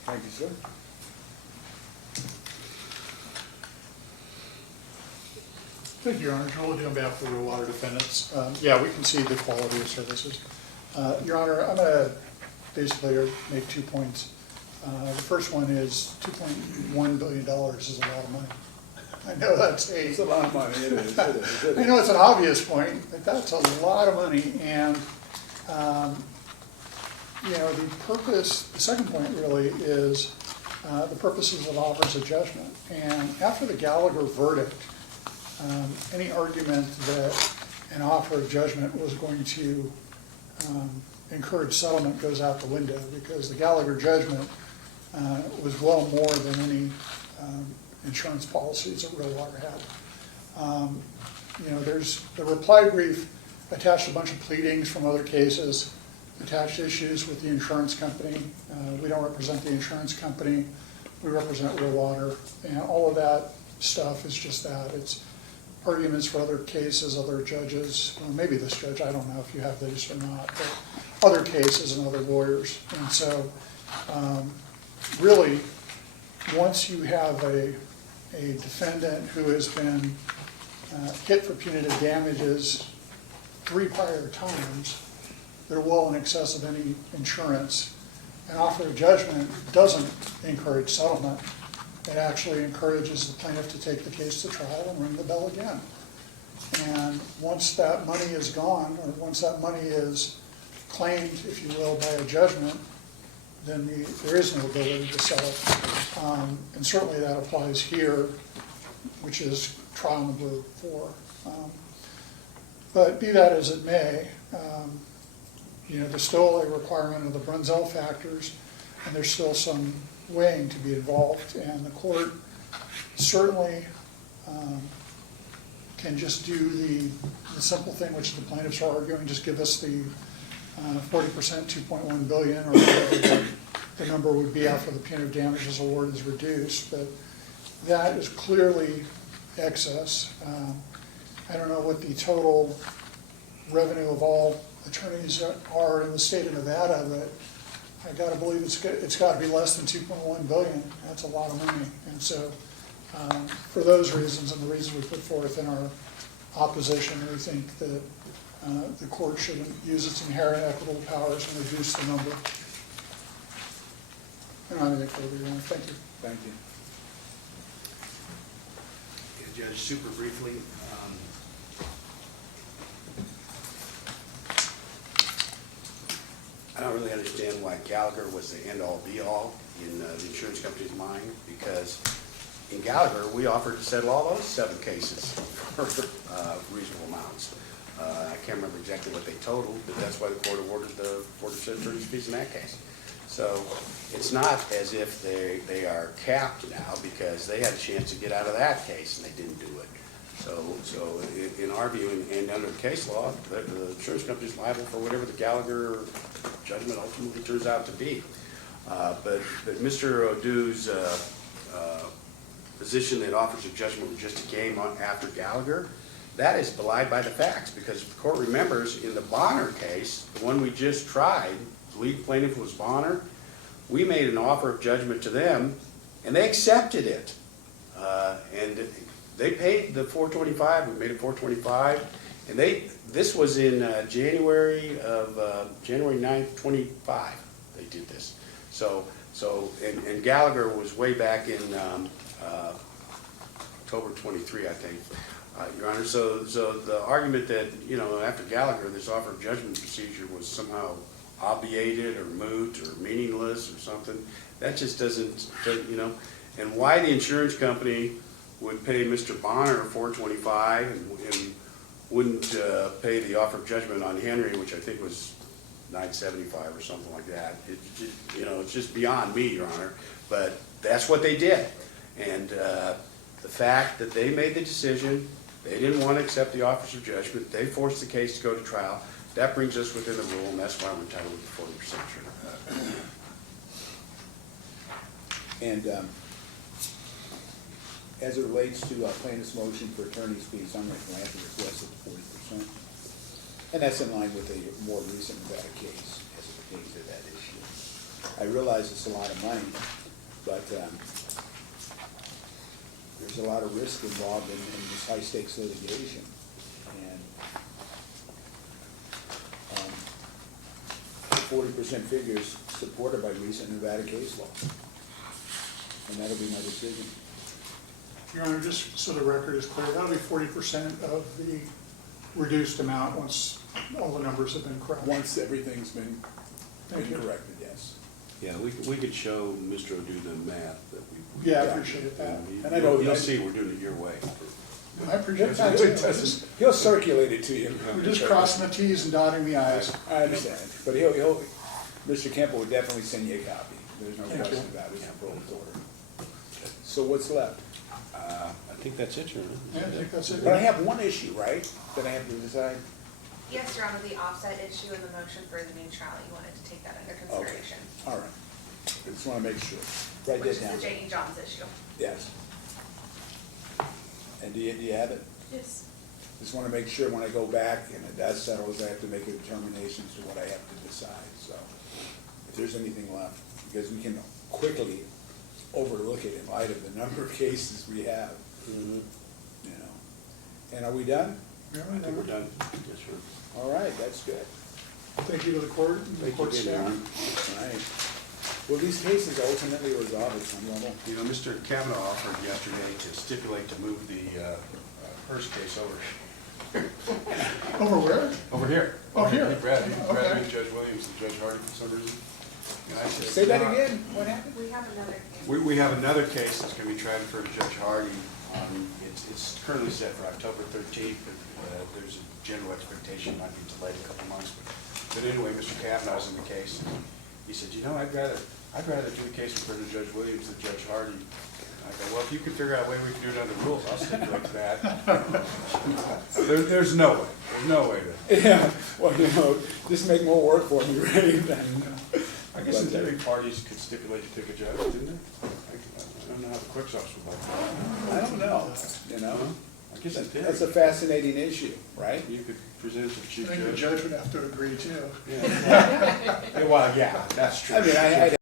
Thank you, sir. Thank you, Your Honor. Joel Odou on behalf of the Real Water defendants. Yeah, we can see the quality of services. Your Honor, I'm going to basically make 2 points. The first one is $2.1 billion is a lot of money. I know It's a lot of money, it is. I know it's an obvious point, but that's a lot of money. And, you know, the second point really is the purposes of offers of judgment. And after the Gallagher verdict, any argument that an offer of judgment was going to encourage settlement goes out the window because the Gallagher judgment was well more than any insurance policies that Real Water had. You know, there's the reply brief attached a bunch of pleadings from other cases, attached issues with the insurance company. We don't represent the insurance company. We represent Real Water, and all of that stuff is just that. It's arguments for other cases, other judges, well, maybe this judge, I don't know if you have these or not, but other cases and other lawyers. And so Really, once you have a defendant who has been hit for punitive damages 3 prior times, they're well in excess of any insurance. An offer of judgment doesn't encourage settlement. It actually encourages the plaintiff to take the case to trial and ring the bell again. And once that money is gone, or once that money is claimed, if you will, by a judgment, then there is no ability to settle. And certainly that applies here, which is trial number 4. But be that as it may, there's still a requirement of the Brunzell factors, and there's still some weighing to be involved, and the court certainly can just do the simple thing which the plaintiffs are arguing, just give us the 40%, $2.1 billion, or whatever the number would be after the punitive damages award is reduced, but that is clearly excess. I don't know what the total revenue of all attorneys are in the state of Nevada, but I gotta believe it's gotta be less than $2.1 billion. That's a lot of money. And so, for those reasons and the reasons we put forth in our opposition, we think that the court should use its inherent equitable powers and reduce the number. I don't have anything further, Your Honor. Thank you. Thank you. Yeah, Judge, super briefly, I don't really understand why Gallagher was the end-all be-all in the insurance company's mind, because in Gallagher, we offered to settle all those 7 cases for reasonable amounts. I can't remember exactly what they totaled, but that's why the court awarded the 40% attorney's fees in that case. So it's not as if they are capped now, because they had a chance to get out of that case and they didn't do it. So in our view, and under the case law, the insurance company is liable for whatever the Gallagher judgment ultimately turns out to be. But Mr. Odou's position that offers of judgment was just a game after Gallagher, that is belied by the facts, because if the court remembers, in the Bonner case, the one we just tried, the lead plaintiff was Bonner, we made an offer of judgment to them, and they accepted it. And they paid the $425, we made it $425, and this was in January 9th, 25, they did this. And Gallagher was way back in October 23, I think, Your Honor. So the argument that, after Gallagher, this offer of judgment procedure was somehow obviated or moot or meaningless or something, that just doesn't, and why the insurance company would pay Mr. Bonner $425 and wouldn't pay the offer of judgment on Henry, which I think was $975 or something like that. It's just beyond me, Your Honor. But that's what they did. And the fact that they made the decision, they didn't want to accept the offers of judgment, they forced the case to go to trial, that brings us within the rule, and that's why we're entitled to 40% sure. And as it relates to plaintiff's motion for attorney's fees, I'm going to grant the request of 40%. And that's in line with a more recent Nevada case as it pertains to that issue. I realize it's a lot of money, but there's a lot of risk involved in this high-stakes litigation. And 40% figures supported by recent Nevada case law. And that'll be my decision. Your Honor, just so the record is clear, that'll be 40% of the reduced amount once all the numbers have been corrected. Once everything's been corrected, yes. Yeah, we could show Mr. Odou the math that we. Yeah, I appreciate that. And I know You'll see we're doing it your way. I appreciate that. He'll circulate it to you. We're just crossing the Ts and dotting the Is. I understand, but Mr. Kemp will definitely send you a copy. There's no question about it. It's a proposed order. So what's left? I think that's it, Your Honor. Yeah, I think that's it. But I have one issue, right, that I have to decide? Yes, Your Honor, the offset issue and the motion for the new trial, you wanted to take that under consideration. All right. I just want to make sure. Write Which this is down. the J.E. Johns issue. Yes. And do you have it? Yes. Just want to make sure when I go back and it does settle, I have to make a determination as to what I have to decide, so. if there's anything left, because we can quickly overlook it in light of the number of cases we have, you know. And are we done? I think we're done. Yes, sir. All right, that's good. Thank you to the court and the Thank you, court staff. All right. Will these cases ultimately resolve at some level? You know, Mr. Kavanaugh offered yesterday to stipulate to move the Hearst case over. Over where? Over here. Oh, here. Brad, Okay. me, Judge Williams, and Judge Hardy for some reason. And I said, Say that "No, again, what happened? We have another case. We have another case that's gonna be transferred to Judge Hardy. It's currently set for October 13th, but there's a general expectation it might be delayed a couple months. But anyway, Mr. Kavanaugh's in the case. He said, you know, I'd rather do the case in front of Judge Williams than Judge Hardy. I go, well, if you can figure out a way we can do it under the rules, I'll stipulate to that. There's no way. There's no way to. Yeah, well, you know, just make more work for me, right? I guess in theory, parties could stipulate to pick a judge, didn't they? I don't know how the clerk's office would like that. I don't know, you know? I guess in theory. That's a fascinating issue, right? You could present it to the I chief think the judge. judge would have to agree too. Yeah, well, yeah, that's true. I mean, I